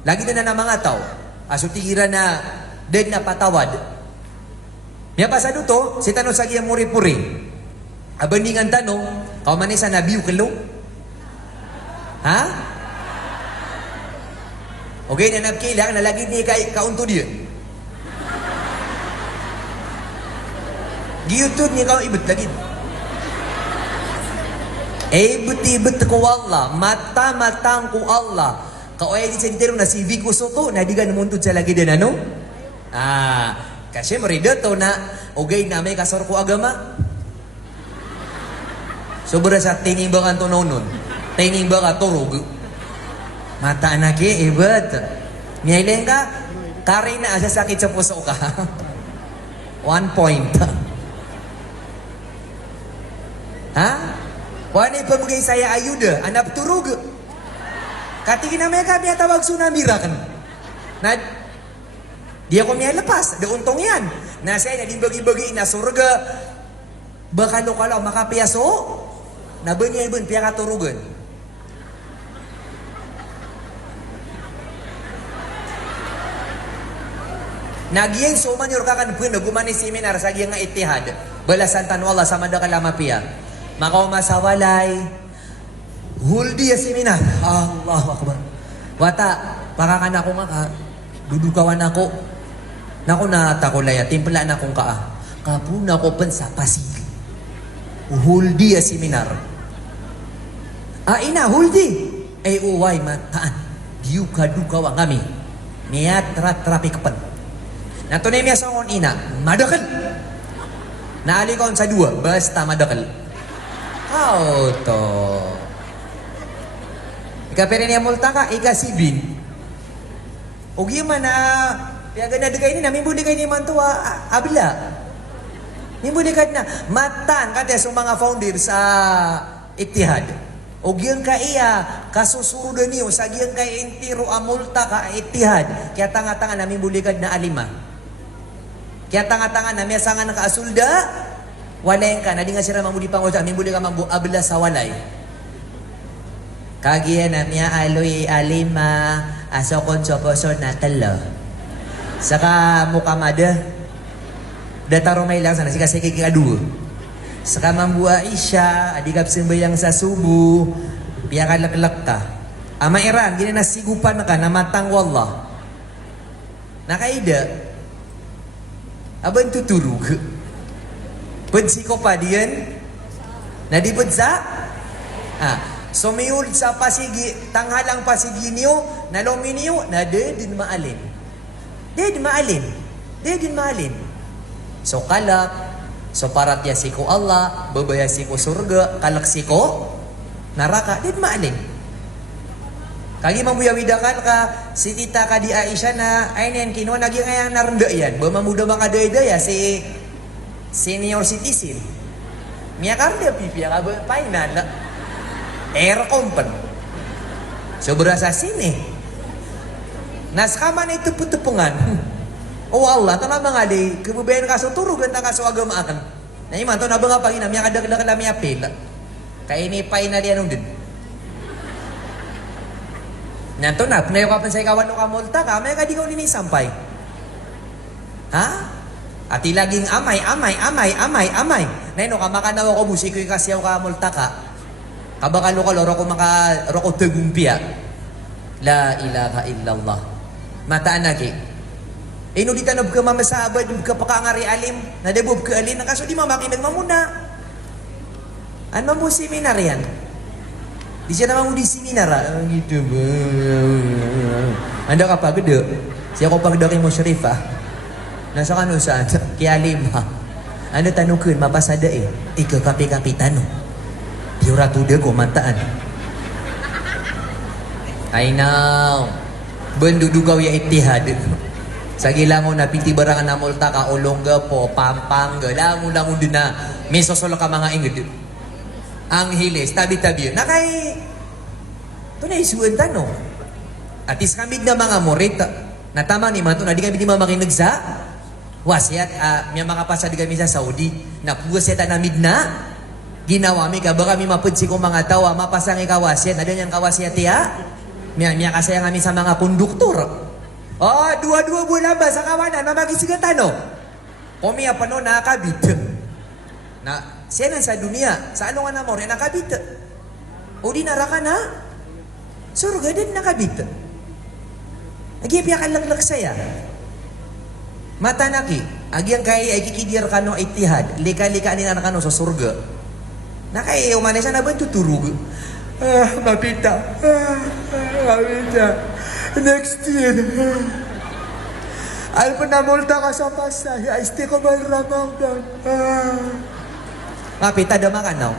Lagi na mga tao, aso tigira na, dead na patawad. Miya pasado to, si tanong sa giyang muri-puri. Abaningan tanong, kaumanisa na biyu kalo? Ha? Okay, nanap kailang, nalagid ni kaunto diyan. Giyutod niya kau ibut lagi. Ibut ko Allah, mata-matang ko Allah. Kau ay di sa ditero na si Vico Soto, na di ka namuntod sa lagi din ano? Kasi marida to na ugay na may kasor ko agama. Sobra sa tinimbangan to nonon. Tinimbangan turog. Mata anak ibat. Miyailing ka, kari na asa sakit sa puso ka. 1 point. Ha? Wani pamugay saya ayuda, anak turug. Katigin na may kami tawag tsunami rakan. Na dia ko miya lepas, ada untong yan. Na saya na dibagi-bagi na surga. Baka kalau makapiyaso, na banya ibon piya katurugan. Nagyeng suman yung kakan pun, nagumani seminar sa giyang nga itihad. Balasan tanwala sa madakalama piya. Makaw masawalay. Huldi ya seminar. Allahu Akbar. Wata, pakakan ako nga dudukawan ako. Naku na takulaya, timpla na kong kaa. Kapuna ko pan sa pasig. Huldi ya seminar. Ina, huldi. Ay uway mataan. Diyu kadukawa kami. Niya trapik pan. Natunay miya sa akong ina, madakal. Naali kaon sa dua, basta madakal. How to? Ika pera niya multa ka, ika sibin. O gimana? Kaya ganda dekay ni namin budi kay ni mantua abla. Mimbo dekat na matan kata sa mga founder sa Ittihad. O giyan ka iya kasusurudan niyo sa giyan kay intiro amulta ka Ittihad. Kaya tanga-tanga namin bulikad na alima. Kaya tanga-tanga na may sangan na kaasulda. Walay ka na di nga sila mamuli pang wala. Amin buli ka mambu abla sa walay. Kagiyan na miya aloy alima asokon soposo na talo. Saka muka mada dataro may lang sana sika sika kikadu. Saka mambuha isya adigap sembayang sa subuh biya ka laklak ka. Ama Iran gina nasigupan ka na matang wallah. Nakaida aban tuturug. Pudsi ko pa diyan nadipud sa sumiul sa pasigi tanghalang pasigi niyo nalomi niyo na din maalin. Din maalin. So kalak, so parat ya siko Allah, babaya siko surga, kalak siko naraka, din maalin. Kagi mambuyawidakan ka, si tita ka di Aisyah na, ay niyan, kinuha naging ngayang naranda yan. Bamamuda bang kadayda ya, si senior citizen. Miya karda pipiya ka ba, painan, air compan. So berasa sini. Naskama na ito putupungan. Oh Allah, ito na mga di, kebubayan ka so turugan na ka so agama akan. Na iman, ito na ba nga pag-inam, yung kadag-dagal na apel. Kaya ini pa inali anong din. Nanto na, pinayo ka pa sa ikawan o kamulta ka, may ka di ka unin sampay. Ha? At ilaging amay. Naino ka makanawa ko musiko yung kasyaw ka multa ka. Kabakalo ka loro ko maka roko tegumpia. La ilaha illallah. Mataan lagi. Ino di tanong ka mamasabad, ka pakangari alim, nadebog ka alin, kaso di mamakinag mamuna. Ano mo seminar yan? Di siya naman mo di seminar. Gitu ba? Anda ka pa, gede. Siya ko pagdaking mo syarifah. Nasa kano saan? Kaya lima. Ano tanong ko yun? Mapasada eh. Ika kapi-kapi tanong. Piuratuda ko, mataan. I know. Bendudugaw ya Ittihad. Sa gilangon na pinti barangan na multa ka ulongga po pampangga langon din na misosolo ka mga inged. Ang hilis tabi-tabi nakay tunay suwan tano. Atis kami na mga murit na tama ni man to na di kami di mamakinig sa wasiat miya makapasa di kami sa Saudi na puwaseta na midna ginawa mi ka ba kami mapudsi ko mga tawa mapasangi kawasiat na din yung kawasiat ya. Miya kasaya kami sa mga konduktor. Oh, dua-dua bulan ba sa kawanan, mamagisigan no? Pumiya pa no, nakakabit. Na, siya sa dunia, sa ano nga na mo, nakakabit. O di naraka na, surga din nakabit. Nagyapiya ka lang laksaya. Matanaki, agyang kaya ay kikidir ka no Ittihad, lika-lika ni anak no sa surga. Nakaya umanay sa naban tuturug. Mapita. Next year. Al pa na multa ka sa pasay. Isti ko ba ramangdan? Mapita daw makanaw.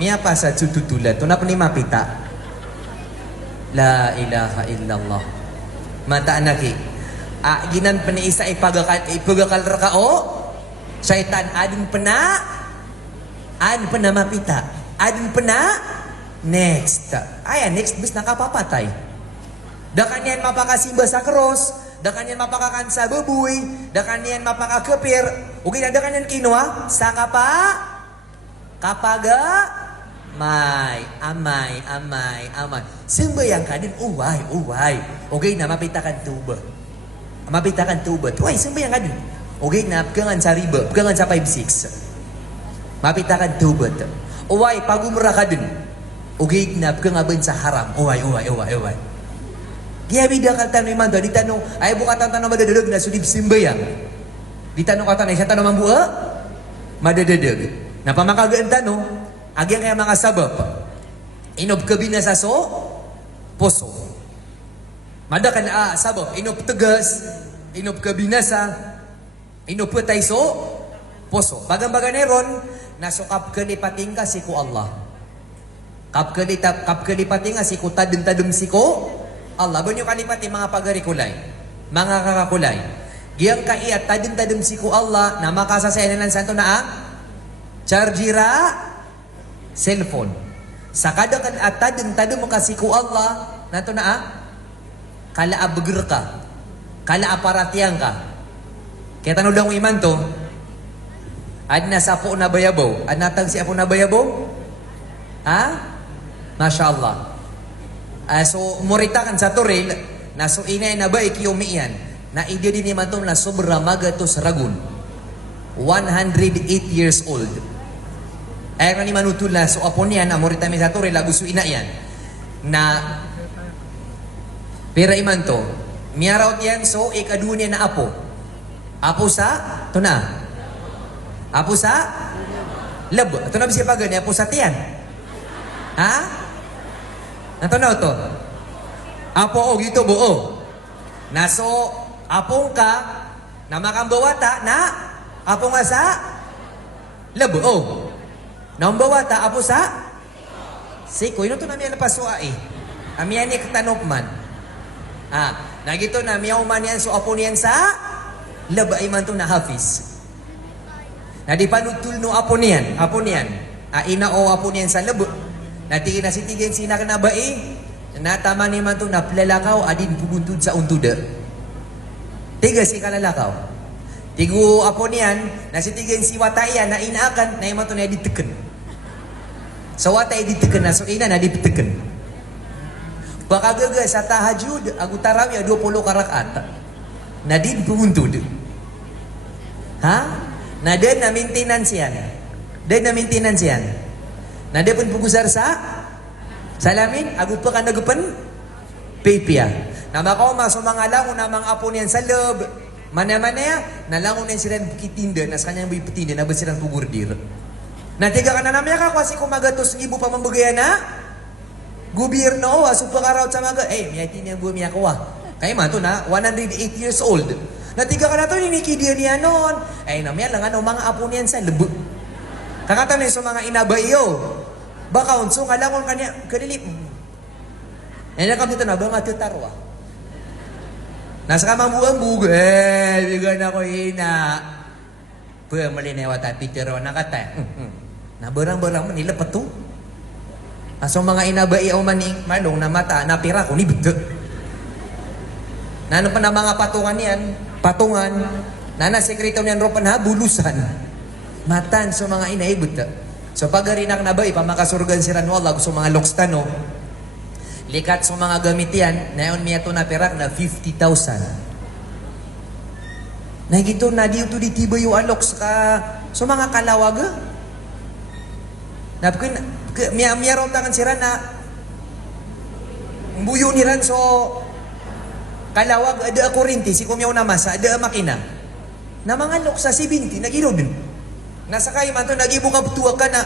Miya pa sa tututulan. Ito na po ni mapita. La ilaha illallah. Mata anaki. Ginan pa ni isa ipagakal ka o. Syaitan adin pa na. Adin pa na mapita. Adin pa na. Next. Next bis nakapapatay. Dakan yan mapakasimba sa cross. Dakan yan mapakakan sa baboy. Dakan yan mapakakepir. Okay na dakan yan kinwa. Sa kapaga. Amay. Simbayang ka din. Uway. Okay na mapitakan tuba. Uway, simbayang ka din. Okay na pagkangan sa riba. Pagkangan sa 5-6. Mapitakan tuba. Uway, pagumra ka din. Okay na pagkangaban sa haram. Uway. Kaya bida ka tanong iman doon, di tanong, ay bukatan tanong madadadag na sudib simbayang. Di tanong ka tanong, siya tanong mambuha, madadadag. Napamakagaan tanong, agyang kaya mga sabab, inob ka binasa so, poso. Madakan sabab, inob tegas, inob ka binasa, inob patay so, puso. Bagang-baga neron, nasukap kelipating ka si ku Allah. Kap kelipating ka si ku tadem-tadem si ku Allah. Banyo kalipati mga pagarikulay, mga kakakulay. Giyang kaiat tadem-tadem si ku Allah na makasasayanan ng santo na ang charjira cellphone. Sa kadakan at tadem-tadem ka si ku Allah nato na ang kala abger ka, kala aparatiyang ka. Kaya tanong lang iman to, ad nasa po na bayabaw, ad natang si apo na bayabaw? Ha? Masya Allah. So, muritakan sa turil, na so inay na ba ikiumiyan, na ide din naman to na sobra magatos ragun. 108 years old. Ay ni manutula, so apo niyan, amorita mi sa turil, laguso ina yan, na pera iman to, miyaraw yan, so ikadunya na apo. Apo sa, ito na. Apo sa, lab. Ito na bisya pagani, apo sa tiyan. Ha? Ito na ito. Apo o, gito buo. Naso, apong ka, na makambawata, na, apo nga sa, lab. O. Nambawata, apo sa, siko. Yun ito na miyan na pasua eh. Amiyan ni katanop man. Nagito na miyaw man yan so apo niyan sa labay man to na hafiz. Na di panutul no apo niyan, ina o apo niyan sa labo. Natingin na sitigin sina kana bae, natama ni man to na plalakaw adin pubuntod sa untuda. Tiga si kalalakaw. Tigo apo niyan, nasitigin si watayan na inaakan na iman to na diteken. So watay diteken na so ina na diteken. Baka gaga sa tahajud, agu tarawih 20 rakaat. Na din pumuntud. Ha? Na din na maintenance yan. Na din pun pugusar sa salamin, agu pa ka nagapan pipia. Na makaw mga langon na mga apo niyan sa loob. Mana-mana ya, nalangon niyan silang kitinda, nas kanyang bipitinda, na ba silang pugurdir. Natiga ka na namaya ka, kasi kumagatos ng ibo pa mambagaya na, gobyerno, supang araw sa mga, miyakin niya buhay miya ko Kaya man to na, 108 years old. Natiga ka na to, ninikidir niya noon. Namaya lang mga apo niyan sa lebo. Kakatan sa mga inabayo. Baka unso, ngalangon kanya, kanilip. Nakam dito na, ba nga tutarwa. Nasa kamang buang-bug, bigyan ako ina. Pwede malinewa tayo, Peter, nakata. Nabarang-barang, manila pa to. So mga inabai o maning manong na mata, napira ko ni bigdo. Nano pa na mga patungan, na sekreto niyan ropan ha, bulusan. Matan so mga inaibot. So pagarinak na ba, ipamakasurgan sila no Allah, so mga lokstano, likat so mga gamit yan, na yun miya to napirak na 50,000. Nagito na di ito ditiba yung aloks ka, so mga kalawaga. Napkin, miyaraw tangan sira na buyo ni ran so kalawag ada kurinti si kumyaw na masa ada makina na mga lok sa 70 nagiro din nasa kayo man to nagibo ka butuwa ka na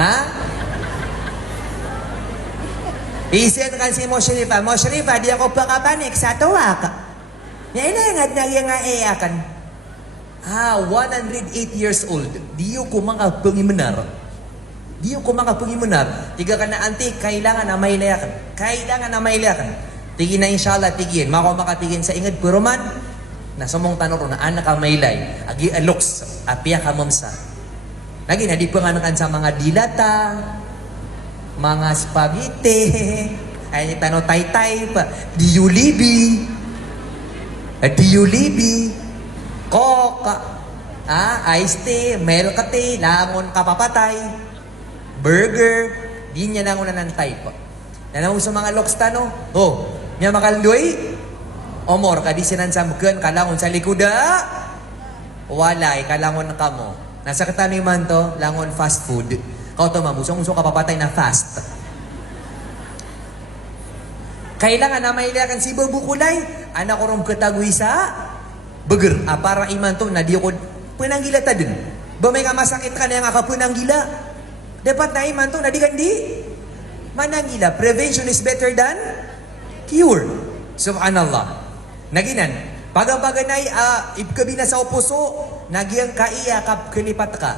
ha isen kan si Moshrifa di ako pakapanik sa tuwa ka Nainangad na yung akan. 108 years old. Diyo ko mga pangimenar. Tiga ka na anti, kailangan na mailayakan. Tigi na inshallah, tigin. Mako makatigin sa ingad. Pero man, nasa mong tanong na anak ang mailay. Agi aloks, apya ka mamsa. Lagi na di pa nga sa mga dilata, mga spaghetti, ay tanong tay-tay pa, diyulibi, Coke, iced tea, milk tea, langon kapapatay, burger, di niya langon na ng type. Nanawag sa mga lokstano, niya makaldoy, omor, kadi sinansamkan, kalangon sa likuda, walay, kalangon ka mo. Nasa katanoy man to, langon fast food. Kauto mamusong-musong kapapatay na fast. Kailangan na mailakan si babukulay, anak ko rin katagoy sa burger. Para iman to, na di ako pinanggila ta din. Ba may kamasakit ka na yung akapunanggila? Dapat na iman to, na di kandi mananggila. Prevention is better than cure. Subhanallah. Naginan, pagang-paganay ibkabina sa opuso, nagyang kaiya kap kelipat ka.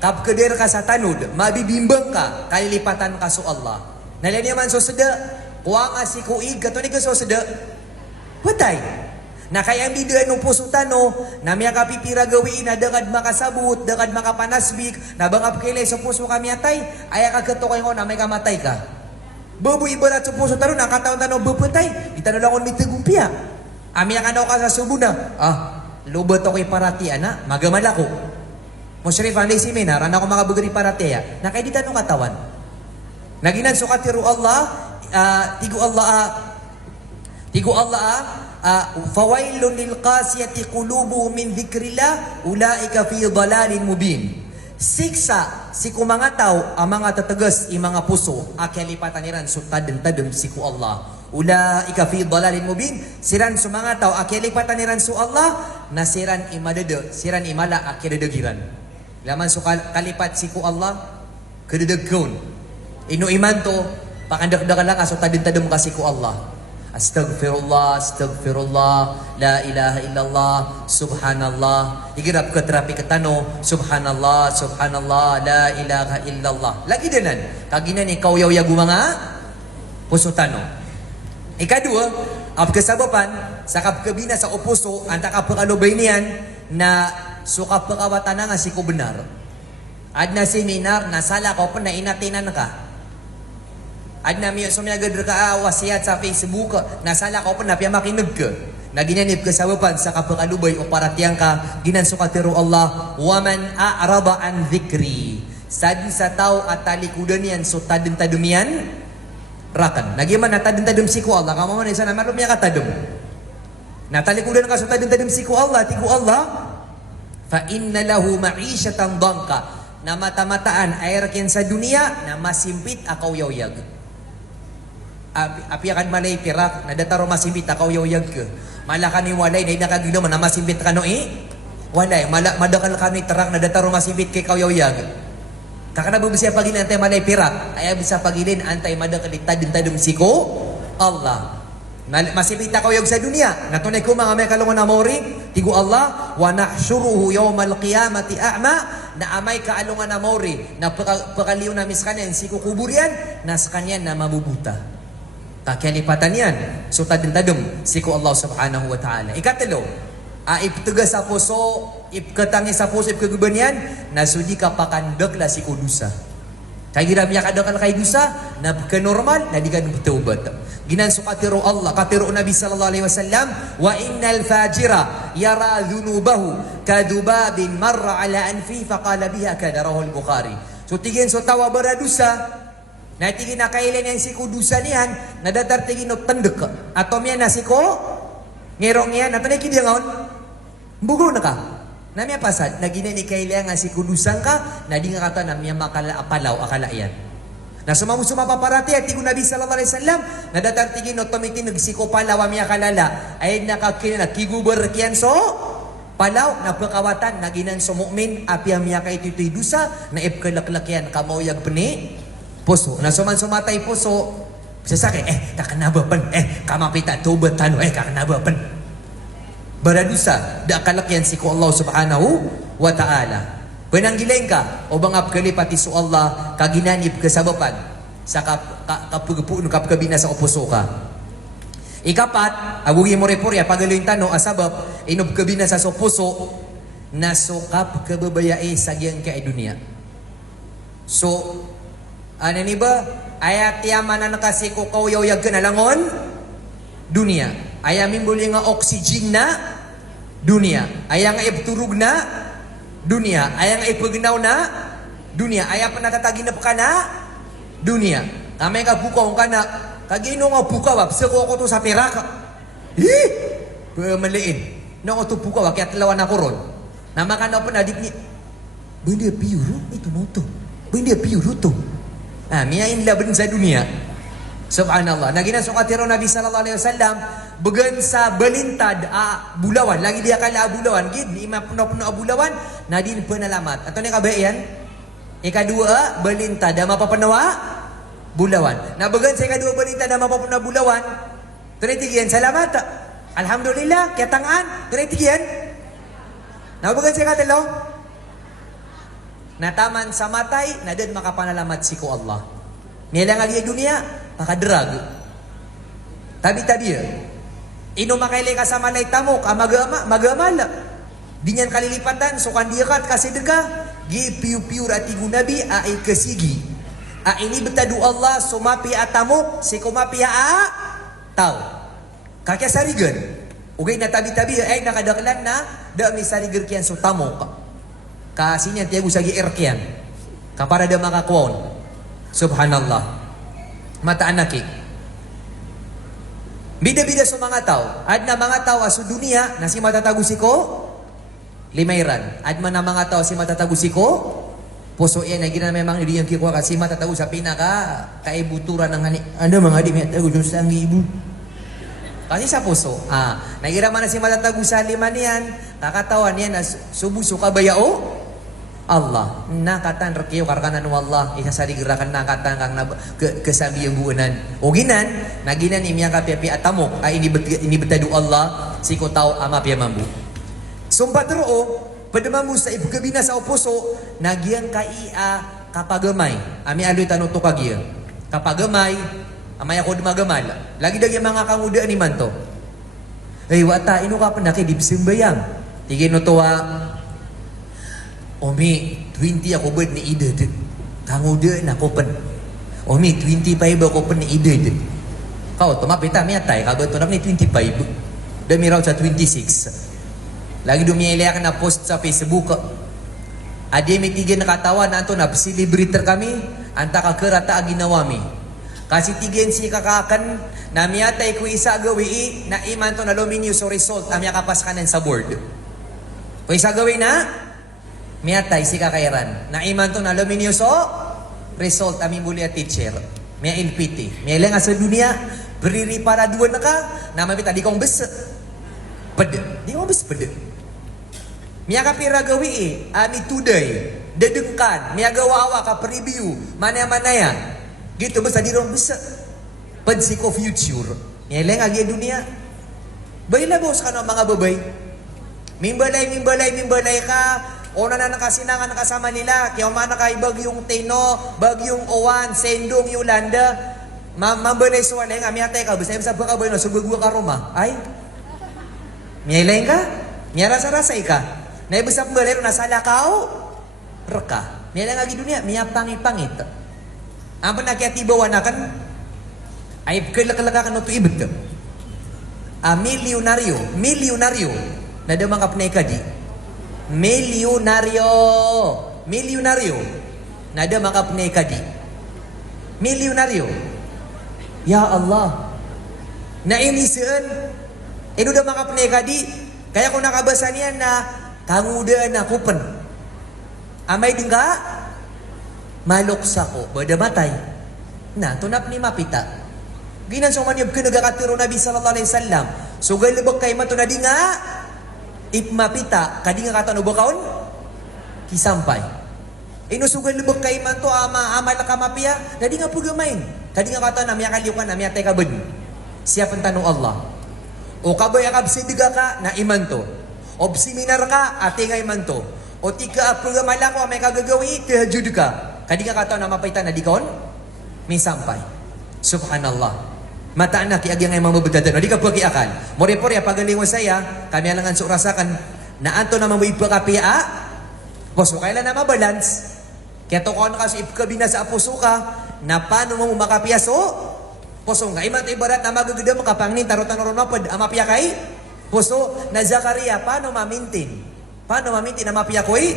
Kap kedir ka sa tanud, mabibimbang ka, kalilipatan ka so Allah. Nalyan naman so seda, kuwang si kuig, kato ni ka so seda, patay. Na kaya ang bidyo ng puso tano, na miya kapipira gawin na dagad makasabot, dagad makapanasbik, na bangap kilay sa puso kami atay, ay kagato kayo na may kamatay ka. Babu ibarat sa puso tano, nakataon tano bapatay, di tano lang kung may tagumpia. Amiya ka daw ka sa subo na, lubot ako'y parati, ana, magamal ako. Musyrif, ang lay seminar, ako mga bugari parati, na kaya di tanong katawan. Naginan sukatiru Allah, tigo Allah, fawailun lil qasiyati qulubuhum min dzikrillah ulaika fi dhalalin mubin. Siksa si mga tao ang mga tatagas i mga puso akyalipatan niran so tadem siku Allah. Ulaika fi dhalalin mubin. Siran so mga tao akyalipatan niran so Allah na siran imadede, siran imala akyadagiran. Laman so kalipat siku Allah kededegkon. Inu iman to pakandagdagan lang so tadem ka siku Allah. Astaghfirullah, astaghfirullah, la ilaha illallah, subhanallah. Igirap ka terapi ketano, subhanallah, subhanallah, la ilaha illallah. Lagi dinan, kaginan ikaw yaw yagu mga pusutano. Ikadua, ap kesabapan, sakap kebina sa opuso, antak ap kalubay niyan, na suka pekawatan nga si ko benar. Ad na seminar, nasala ko pa na inatinan ka. Ad na miyo sumiagad ka wasiat sa Facebook, nasala ko pa na piya makinig ka. Naginanip ka sa wapan sa kapakalubay o paratiyang ka, ginansukatiro Allah, waman a'raba an dhikri. Sadi sa tao at talikudan yan, so tadem-tadem yan, rakan. Nagiman na tadem-tadem siku Allah, kamaman isa na marum niya katadem. Natalikudan ka so tadem-tadem siku Allah, tiku Allah, fa inna lahu ma'isyatan dangka, na mata-mataan ay rakin sa dunia, na masimpit akaw yawyag. Api akan malay pirak na dataro masimbit akaw yawyag ka. Malakan ni walay na inakagilo man na masimbit ka no walay madakal kami terak na dataro masimbit kay kaw yawyag. Kakana bisa pagin antay malay pirak ay bisa pagilin antay madakal tadin siko Allah. Masimbit akaw yag sa dunia. Natunay ko mga may kalungan na mori tigo Allah wa nahsyuruhu yawmal qiyamati a'ma, na amay kaalungan na mori na pakaliw na miskanen siko kuburian nas kanyan na mabubuta. Kakyalipatan yan. So tadem-tadem siku Allah subhanahu wa ta'ala. Ikatalo, iptugas sa puso, ipkatangi sa puso, ipkaguban yan, na sudi ka pakandak la siku dusa. Kaya ginamya kadakal kay dusa, na normal na di ka nagtaubat. Ginanso katiro Allah, katiro Nabi sallallahu alaihi wasallam, wa innal fajira yara dhunubahu kadubabin marra ala anfi faqala biha kadarahu al-Bukhari. So tigin so tawa baradusa, na tigin na kailan yang siku dusa niyan, na datar tigin no tandek atau miya na siku ngerong niyan, atau na kidi ngaon bugo na ka na miya pasad, na gina ni kailan nga siku dusan ka, na di nga kata na miya makala apalaw akala yan. Na sumama paparati at tigo Nabi sallallahu alaihi wasallam, na datar tigin no tumitin nagsiko palaw miya kalala, ay nakakina kiguber kiyan so palaw na pagkawatan na ginan so mu'min api miya kay titoy dusa na ipkalaklakyan kamauyag peni puso. Na sumatay puso, sasakit, kakanabapan, kamapita, tubatan, kakanabapan. Baradusa, da kalakyan si ko Allah subhanahu wa ta'ala. Penanggilain ka, o bangap kalipati so Allah, kaginanip kasabapan, sa kapagpuno, kapagabina sa opuso ka. Ikapat, agugi mo reporya, pagaloy tano, asabab, inubkabina sa sopuso, na sukap kababayae sa giyang kay dunia. So, ano ni ba? Ayat yaman na nakasiko kaw yawyag ka na langon dunia. Ayamin buli nga oxygen na dunia. Ayang nga ipturug na dunia. Ayang nga ipagnaw na dunia. Ayang panatatagin na pa ka na dunia. Kamay ka bukaw ka na kagino nga bukaw. Sako ko to sa perak. Maliin. Nang ito bukaw. Kaya talawan ako ron. Namakanaw pa na di Benda piuro ito mo to. Benda piuro to. Miyain laban sa dunia. Subhanallah. Naginasukatiro Nabi sallallahu alaihi wasallam, bugan sa balintad bulawan. Lagi dia kala bulawan. Gid, ni puno-puno bulawan, na din penalamat. Ato ni kabayan? Ikadua, balintad, mapapanawa bulawan. Na bugan sa ikadua balintad, mapapanawa bulawan, Tunay tigian, salamat. Alhamdulillah, kaya tangan. Tunay tigian. Nabagan siya katilo? Nataman sa matay, na din makapanalamat si ko Allah. Nilang agi dunia, makadrag. Tabi-tabi ya. Ino makailay ka sa malay tamok, magamala. Di niyan kalilipatan, so kandiyakat kasi dega, gi piu-piu rati gunabi, ay kasigi. Ini betadu Allah, sumapi atamok, si kumapi tau. Kakya sarigan. Ugay na tabi-tabi, ay nakadaklan na, dami sarigan kiyan so tamok. Kasinya tiago sagi erkian. Kapara da makakuon. Subhanallah. Mata anaki. Bida-bida sa mga tao. Ad na mga tao sa dunia na si matatagusi ko, limairan. Ad man na mga tao si matatagusi ko, puso yan na gina memang hindi yung kikuha kasi matatagus sa pinaka kaibuturan ng hani. Ano mga di may tagus sa ang ibu. Kasi sa puso. Nagira man na si matatagus sa lima niyan, kakatawan yan na subuso kabayao. Allah nakatan rekiyo karkanan wallah ihasari gerakan nakatan kang kesabi yang buunan oginan naginan imya kapiapi atamok ini betadu Allah siko tau ama pia mambu sumpat roo pada mambu sa ibu kebina sa oposo nagian kaia kapagamay ami aluy tanuto kagiya kapagamay amay ako dumagamay lagi dagi mga kanguda ni manto wata ino ka pendaki di simbayang tigin no toa Omi, 20 ako ba ni ide de. Kangu de na ko pen. Omi, 25 ako pen ni ide de. Kau tumapita mi atay ka ba to ni 25. Dami raw sa 26. Lagi dumiya na post sa Facebook. Adi mi tigen nakatawan anto na celebrity kami anta ka kerata ginawa mi. Kasi tigen si kakakan na mi atay ko isa gawi na iman to na luminyo so result ami kapas kanan sa board. Ko isa gawi na Miatay si kakairan. Na iman to na luminyoso, result aming muli at teacher. Mia ilpiti. Mia ilang sa dunia, beriri para dua na ka, na mabita di kong bes. Pede. Di kong bes pede. Mia ka pira gawi ani today, dedengkan, mia gawawa ka preview, mana-mana yan. Gitu besa di rong bes. Ped si ko future. Mia ilang agi dunia. Bayla bos ka ng mga babay. Mimbalay ka, o na nakasinangan kasama nila, kaya umana kay bagyong Tino, bagyong Owan, Sendong, Yolanda, mambalay suwan na yung amiyatay ka, basta yung sabi ka ba yun, sugugwa ka roma, ay? Miyailayin ka? Miyarasa-rasay ka? Naibusap balay rin, nasa lakaw? Reka. Miyailayin nga gidunia, miyapangit-pangit. Ang panakiatibawan na kan, ay kalakalakan no to ibig ka. Milyonaryo, na damang kapnay ka di. Milyonaryo nada makapnay kadi milyonaryo ya Allah na inisaan ino da makapnay kadi kaya kung nakabasa niyan na kangudaan na kupen amay din ka maluksa ko bada matay na tunap ni mapita ginan so maniyab ka nagakatiro Nabi sallallahu alaihi wasallam so galibag kay mato na di nga ipmapita kadi nga katan ubakaon kisampay inusugal lubog kay man to amal ka mapia kadi nga pugamain kadi nga katan namya kaliukan namya tay kabed siya tanong Allah o kabay akab sidiga ka na iman to ob seminar ka ate nga iman to o tika programala ko may kagagawi tahajud ka kadi nga katan na mapaitan na di kaon may sampay subhanallah mata anak yang mga mabudatan. Di ka po kiakal. More-pore pagalingon saya, kami alangan surasakan na anto na mamuipa kapia. Poso kailan na mabalance. Kaya to kon kasi ipkabina sa apuso ka na paano mo makapia so? Poso nga iman to ibarat na magagada mo kapangnin tarutan ron mapad amapia kay. Poso na Zakaria paano ma-maintain? Paano ma-maintain na mapia koy?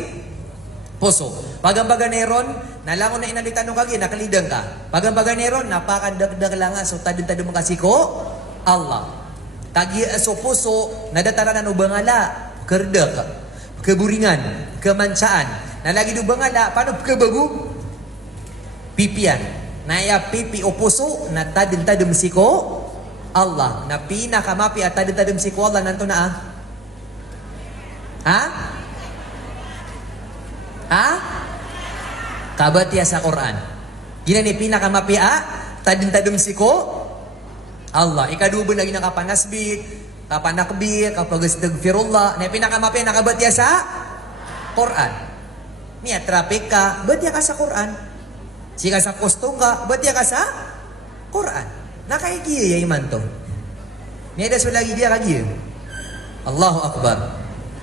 Poso. Pagambaga neron, nalangon na inalitan nung kagi, nakalidang ka. Pagambaga neron, napakadagdag lang nga. So, tadun-tadun mo kasi ko, Allah. Tagi so puso, nadatara na no bangala, kerda ka, keburingan, kemansaan. Nalagi do bangala, paano kebagu? Pipian. Naya pipi o puso, na tadun-tadun si ko, Allah. Na pinakamapi at tadun-tadun si ko, Allah, nanto na Kabat ya sa Quran. Gina ni pinakamapia tadin-tadum siko Allah. Ikadua lagi na kapanasbit, kapanakbir, kapagastagfirullah. Na pinakamapi, nakabatya sa Quran. Niya, traffic ka, batya ka sa Quran. Sika sa kustong ka, batya ka sa Quran. Nakaikiya yung iman to. Niya, daso lagi dia kagi. Allahu Akbar.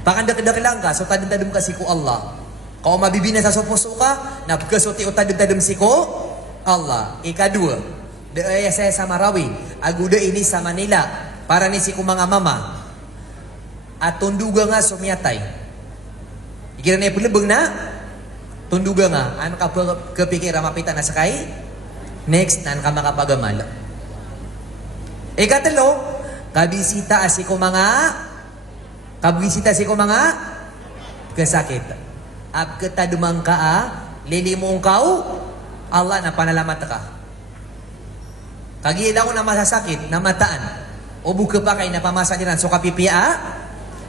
Pakandak-dak lang ka, so tadam-tadam ka si ko Allah. Kau mabibina sa sopuso ka, napagkasuti o tadam-tadam si ko Allah. Ikadua, daya saya sa Marawi, aguda ini sa Manila, para ni si ko mga mama. At tunduga nga sumiyatay. Ikira na ipulabang na, tunduga nga, ano ka kapikira mapita na sakay? Next, nan ka makapagamal. Ikatalo, kabisita si ko mga kasakit. Ab kita dumang ka lilimong kau, Allah na panalamat ka. Kagila ko na masasakit, na mataan. O buka pa kay na pamasa dinan, so kapipia,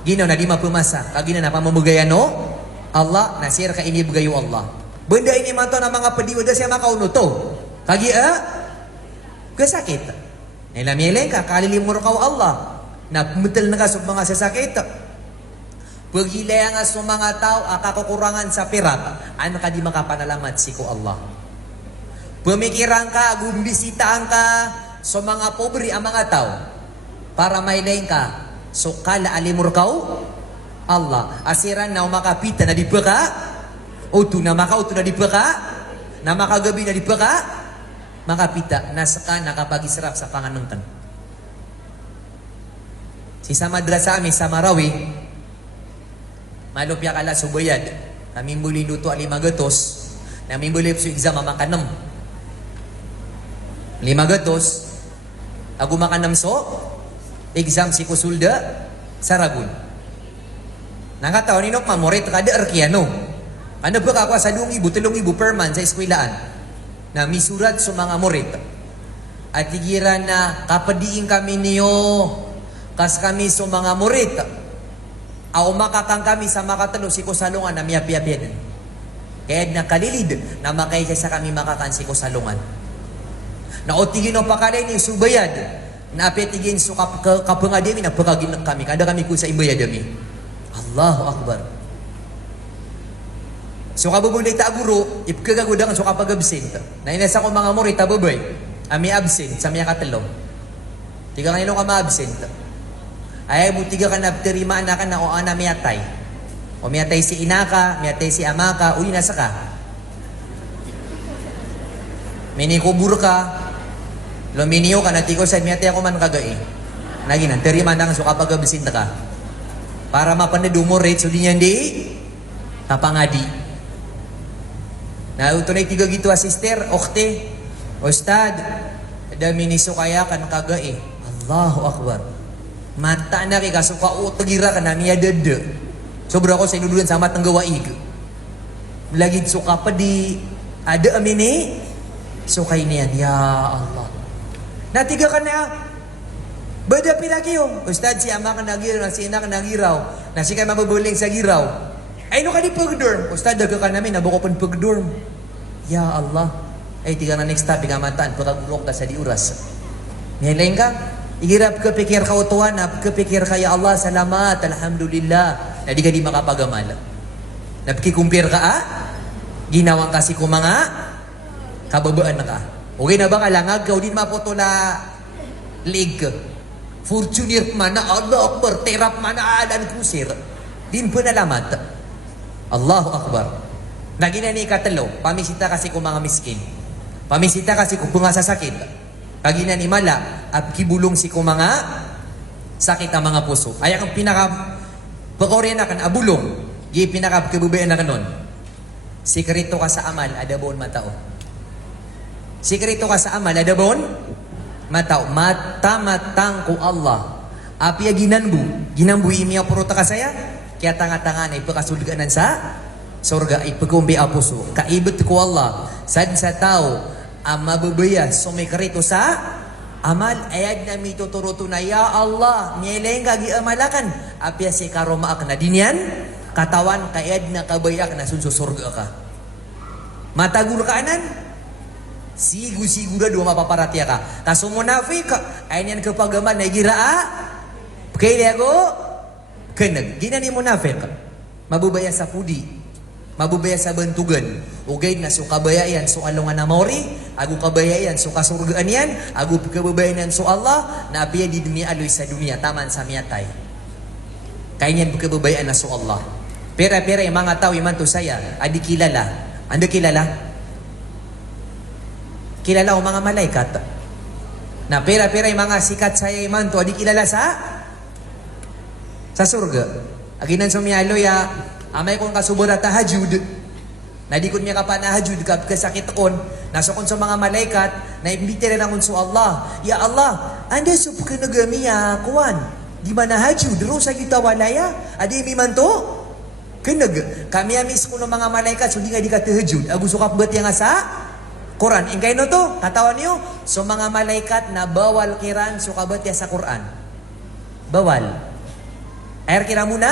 ginaw na di mapumasa. Kagina na pamamugayano, Allah, nasir ka ini bugayo Allah. Benda ini manto na mga padiwada siya makauno to. Kasakit. Nilamileng ka, kalilimor kau Allah. Na pumital na ka sa mga sasakit. Paghilaya nga sa mga tao, kakukurangan sa pirat, ano ka di makapanalamat si ko Allah. Pumikirang ka, gumbisitaan ka sa mga pobre ang mga tao, para mailayin ka, so kala alimur kau, Allah. Asiran na makapita na di pa ka, o tu na makauto na di pa ka, na makagabi na di pa ka, makapita, nasa ka nakapagisarap sa panganungtan. Si sa madrasa amin sa Marawi, malupya kala subayad. Kami muli luto 5 gatos. Kami muli sa exam makanam. 5 gatos. Ako makanam so exam si kusulda sa Ragun. Nakataon ni Nok mamorit kada arkiano. Ano ba ako sa 2,000 per month sa eskwelaan na misurat sa mga morit. At tigiran na kapadiin kami niyo kas kami sa mga morit. Aw makakang kami sa makatalo si kusalungan na miyapiapyan. Kaya nakalilid na makaisa sa kami makakan si kusalungan. Na otigin o pakalay ni subayad. Na apetigin so kapangadami na pagkaginak kami. Kada kami ko sa imbayadami. Allahu Akbar. So kabubulay ta guro, ipkagagudangan so kapag absent. Na inasa ko mga murit tababay. Ami absent sa miya katalo. Tiga kanino ka ma-absent. Ay butiga ka na terima na ka na o ana miyatay. O miyatay si inaka, miyatay si amaka, uy nasa ka. Minikubur ka, luminiyo ka, natiko sa miyatay ako man kagai. Naginan, terima na ka so kapag abisinta ka. Para mapanadu mo rate, so di niyan di kapangadi. Na utunay tiga gitu sister, okte, ustad, daminiso kaya kan kagai. Allahu Akbar. Mata na kay kasuka o tagira ka na niya dede. Sobra ko sa inuluan sama tanggawaig. Lagi suka pa di ada amini. Sukay niyan, ya Allah. Natiga ka na. Bada pilaki yung. Ustad si ama ka nagiraw, si ina ka nagiraw. Na si kay mababuling sa giraw. Ay no ka di pagdorm. Ustad daga ka namin, nabuko pa pagdorm. Ya Allah. Ay tiga na next topic amataan. Pagkagulok ka sa diuras. Nilayin ka. Igirap kepikir kau Tuhan, kepikir kaya Allah, salamat, alhamdulillah. Na di ka di makapagamal. Napikikumpir ka ginawang kasi ko mga kababaan na ka. Okay na ba kalangag, kau din mapoto na lig. Fortuner mana, Allah Akbar, terap mana, alan kusir. Din po nalamat. Allahu Akbar. Nagina ni katalo, pamisita kasi ko mga miskin. Pamisita kasi ko mga sasakit. Kagina ni mala at kibulong si ko mga sakit ang mga puso. Ay ang pinaka pakorya na kan abulong. Gi pinaka kabubayan na kanon. Sikreto ka sa amal adabon matao. Sikreto ka sa amal adabon matao. Mata-matang ko Allah. Apia ginambu imiya puro ta kasaya. Kaya tanga-tanga na ipakasulganan sa surga ipagkumbi a puso. Kaibet ko Allah. Sad sa tao ang mababaya sumikrito sa amal ayad na mituturuto na ya Allah nileng kagi amalakan apya si karomaak na dinyan katawan kayad na kabayak na sunso surga ka matagur kaanan Sigu-sigu dah dua mapaparatya ka. Kaso munafik, ayan yan kapagaman na gira kaya ko, kenag. Gina ni munafik. Mabubaya sa pudi. Mabubaya sa bentugan. Ugay na so kabayayan so alungan na mori. Agu kabayayan so kasurgaan yan. Agu kababayan so Allah. Na apiya di dunia aloy sa dunia. Taman sa miyatay. Kaya niyan kababayaan na so Allah. Pera-pera yung mga tao iman to saya. Adi kilala. Anda kilala? Kilala o mga malaikat. Na pera-pera yung mga sikat saya iman to. Adi kilala sa surga. Aginan sumiyalo ya, amay kong kasubura tahajud. Nadikot niya ka pa nahajud ka kasakit kon. Nasokon sa mga malaikat, na imbitira na sa Allah. Ya Allah, anda sup ka nagamiya kuwan. Di ba nahajud? Ro sa kita walaya? Adi miman to? Kenag. Kami amis ko ng mga malaikat, so di nga di ka tahajud. Agu sukap bat yang sa Quran. Ingkay no to, katawan niyo, so mga malaikat na bawal kiran sukabat ya sa Quran. Bawal. Air kira muna,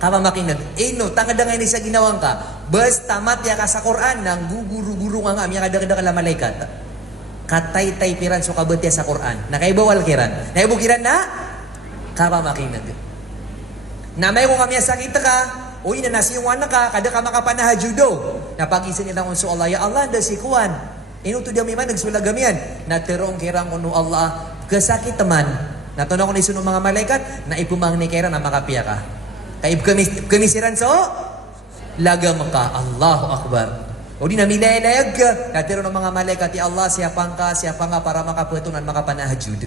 kama makinag. No, tangad nga ni sa ginawang ka. Bas tamat ya ka sa Quran, nang guguru-guru nga nga, miya kadagdag la malaikat. Katay-tay piran so kabut ya sa Quran. Nakaibawal kiran. Naibukiran na, kama makinag. Namay ko kami sakit ka, uy na nasiyuan na ka, kada ka makapanahajudo. Napagisin nila kung so Allah, ya Allah, da si kuwan. Inuto diya man, nagsulagamian. Naterong kirang kunu Allah, kasakit teman. Natunaw ko na isunong mga malaikat, na ipumang ni kera na makapiya ka. Kaib kamisiran so, lagam ka, Allahu Akbar. O di na milayag ka, natiro ng mga malaikat, ya Allah, siapang ka para makaputunan, makapanahajud.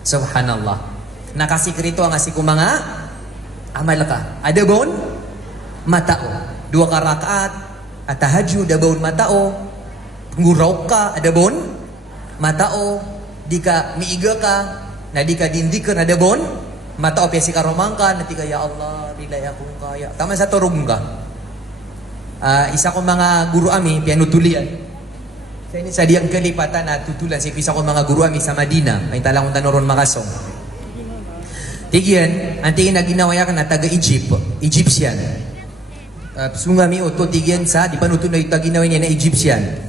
Subhanallah. Nakasikrito ang asiku mga amal ka. Ada bon? Matao. 2 rakaat, at tahajud, ada bon matao. Nguraw ka, ada bon? Matao. Di ka miiga ka, na di ka dindi ka na dabon, mata o piyasi ka romangka, na di ka, ya Allah, bilay akong kaya. Tama sa turog ka. Isa ko mga guru ami, pianutulian. Sa diyang kalipatan na tutulan, si isa ko mga guru ami sa Madina, may talang kong tanoron makasong. Tigyan, ang tingin na ginawa ka na Egyptian. Sungami o to, tigyan sa, di pa nuto na ito ginawa niya na Egyptian.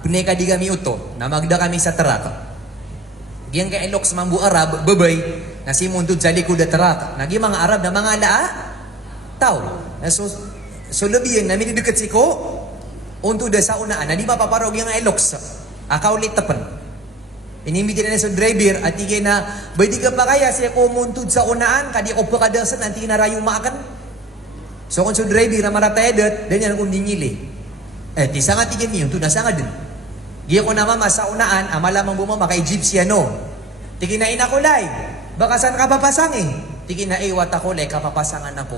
Puneka di kami uto, na magda kami sa tarak. Yang kay elok sa mambu Arab, babay, na si mundod sa likod at tarak. Nagi mga Arab na mga tao. So labiyan, na minidukat si ko, unto da sa unaan, na di mapaparog yung elok sa, akaw litapan. Inimbiti na sa driver, at tigay na, bay di ka pa kaya siya ko muntod sa unaan, kadi ko pa kadasan, at tigay na rayo maakan. So kung sa driver na maratayadat, dan yan kung dingili. Tisa nga tigay niyo, tunasa nga din. Giya ko naman sa unaan, malamang bumama kay Egyptiano. Tiki na inakulay. Baka saan ka papasang eh? Tiki na iwat ako lay kapapasangan ako.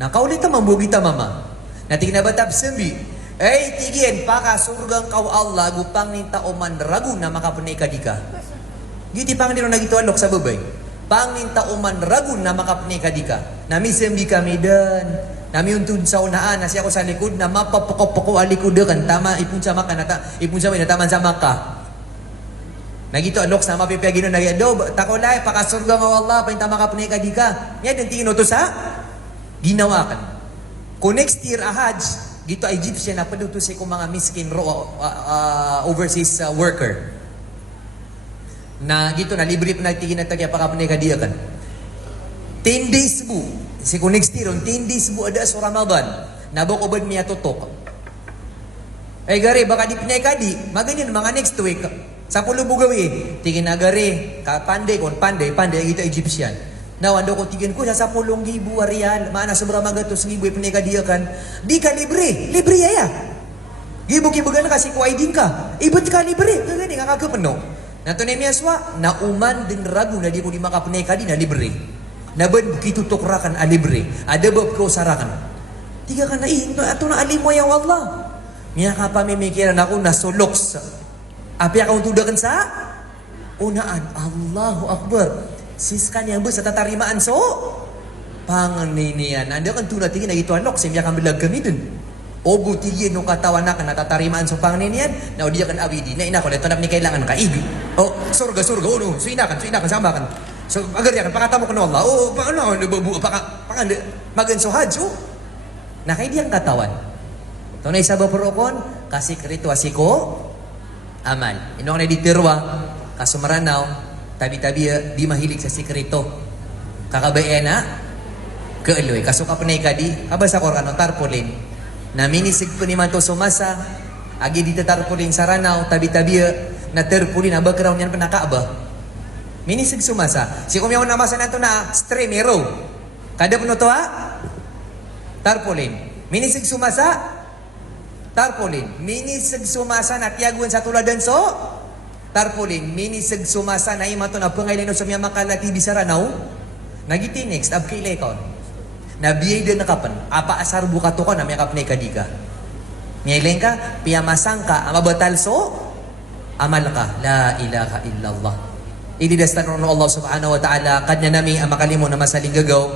Nakaulit naman bugita mama. Nating na batab sabi, tigin pakasurgang kaw Allah gupang ninta o manragu na makapunay ka di ka. Giti pang nilo nagito alok sa babay. Pang ninta o manragu na makapunay ka di ka. Namisembi kami dan. Nami untun sa unaan, nasi ako sa likod na mapapoko-poko alikod kan tama ipun sa maka ipun sa taman sa maka. Nagito alok sa mapipiyagino na do takolay pakasurga mo Allah painta makapunay ka di ka. Nya den tingin to sa ginawa kan. Ko next year Hajj gito Egyptian na paduto sa ko mga miskin overseas worker. Na gito na libre pa nagtingin na tagya pakapunay ka di kan. 10 days bu. Si ko next year, 10 days bu ada sa Ramadan. Nabok-obad miya tutok. Gari, baka di pinay ka di. Maganin, mga next week. Sa pulo bugawi. Tingin na gari. Pandai kon, pandai ito Egyptian. Nawando ko tigin ko, sa 10,000 real. Maana sobra magatos ngibu pinay ka di kan. Di ka libre. Libre ya. Gibu-gibugan na kasi ko ay din ka. Ibut ka libre. Gani, kakagapano. Nato na miyaswa, na uman din ragu na di ko di makapunay ka di na libre. Naban begitu tukrakan alibre. Ada bab kau sarakan. Tiga kan ato na alimo ya Allah. Niya ka pamimikiran ako na soloks. Api akong tudakan sa unaan. Allahu Akbar. Siskan yang besar tatarimaan so panganinian. Anda kan tunat tingin na ito anok. Siya kan bilag kami dun. Obo tigin no katawan na kan natatarimaan so panganinian. Na dia kan abidi. Na ina ko leto na ni kailangan ka igi. Oh surga. Oh no. So inakan sama kan. So agar yan, pakatamo ko na Allah. Paano nababu, magan so hajj. Na kay diyang katawan. Tunay sa baprokon, kasikreto asiko amal. Inong na ditirwa, kasumaranaw, tabi-tabi di mahilig sa sikreto. Kakabayan na, kaaloy. Kaso kapanay ka di, abasa ko ano, tarpolin. Na minisig ko ni man to sumasa, agi di tarpolin sa ranaw, tabi-tabi na tarpolin, na background yan pa nakaaba. Minisig sumasa. Si kumyaw namasa na to na stremero. Kada puno to ha? Tarpolin. Minisig sumasa, tarpolin. Minisig sumasa na tiyaguan sa tuladan so, tarpolin. Minisig sumasa na imato na pangailan sa mga makalati sa ranaw. Nagiti next, abkilay ko. Nabiyay din na kapan. Apa asar buka to ko na may kapnay kadika. Ngayon ka, piyamasang ka, amabatal so, amal ka. La ilaha illallah. Ididastan ron Allah subhanahu wa ta'ala, kanya nami ang makalimo na masaling gagaw,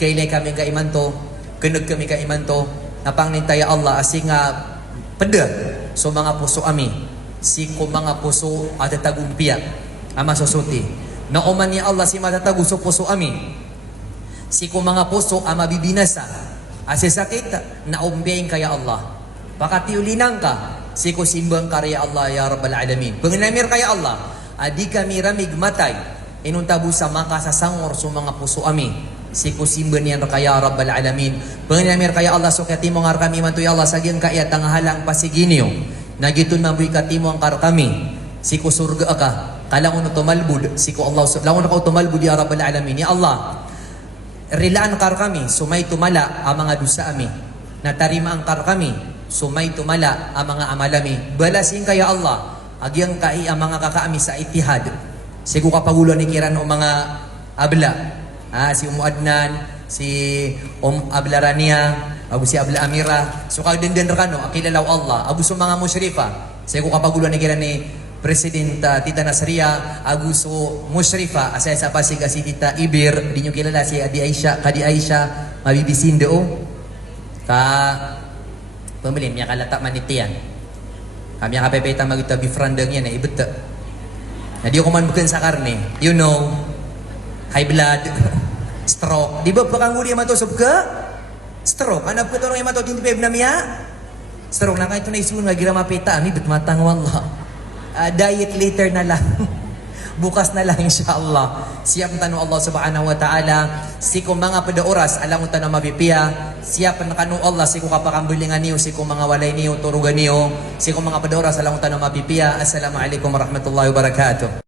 kailay kami kaimanto, kunod kami kaimanto, napangnintaya Allah, asing nga, pada, so mga puso ami, si ko mga puso at tagumpia, ama susuti. Nauman ni Allah si matatago sa puso ami. Si ko mga puso ang mabibinasa. Asi sakit, naumpiyain kaya Allah. Pakatiulinang ka, si ko simbang karya Allah ya Rabbal Alamin. Panginamir kaya Allah, adi kami ramig matay, inuntabu sa makasasangor sa mga puso ami. Si ko simbang niyan kaya Rabbal Alamin. Panginamir kaya Allah, so kati mo nga kami mantuy Allah, sagyang kaya tangahalang pasiginyo. Nagitun mabuy kati mo ang kami. Si ko surga ka. Kalang uno tumalbud, si ko Allah, lang uno ka tumalbud ya Rabbal Alamin. Ya Allah, rilaan kar kami, sumay tumala ang mga dusa ami. Natarima ang kar kami, sumay tumala ang mga amalami. Balasin kaya Allah, agyang kai ang mga kakaami sa itihad. Si ko kapagulo ni kiran o mga abla. Si Adnan, si Abla Rania, abu si Abla Amira. So kagdenden kano, akilalaw Allah, abu sa mga musyrifa. Si ko kapagulo ni kiran ni President Tita Nasria, Aguso Mushrifa, asaya sa Pasig si Tita Ibir, di nyo kilala si Adi Aisha, Kadi Aisha, mabibisin do. Pemilim, niya kalata manitian. Kami ang kapepeta magita bifrandang yan, ibeta. Na di ko man bukan sa karne, you know, high blood, stroke. Di ba pakang huli yung matosop ka? Stroke. Anap ko ito ng imatot, hindi pa na miya? Stroke na kahit ito na isun, magira mapita, ami, bet matang wallah. Diet later na lang. Bukas na lang insyaAllah. Siap tanong Allah subhanahu wa ta'ala. Siku mga pada oras, alam mo tanong mabipiya. Siap nakano Allah, siku kapakambulingan niyo, siku mga walay niyo, turugan niyo. Siku mga pada oras, alam mo tanong mabipiya. Assalamualaikum warahmatullahi wabarakatuh.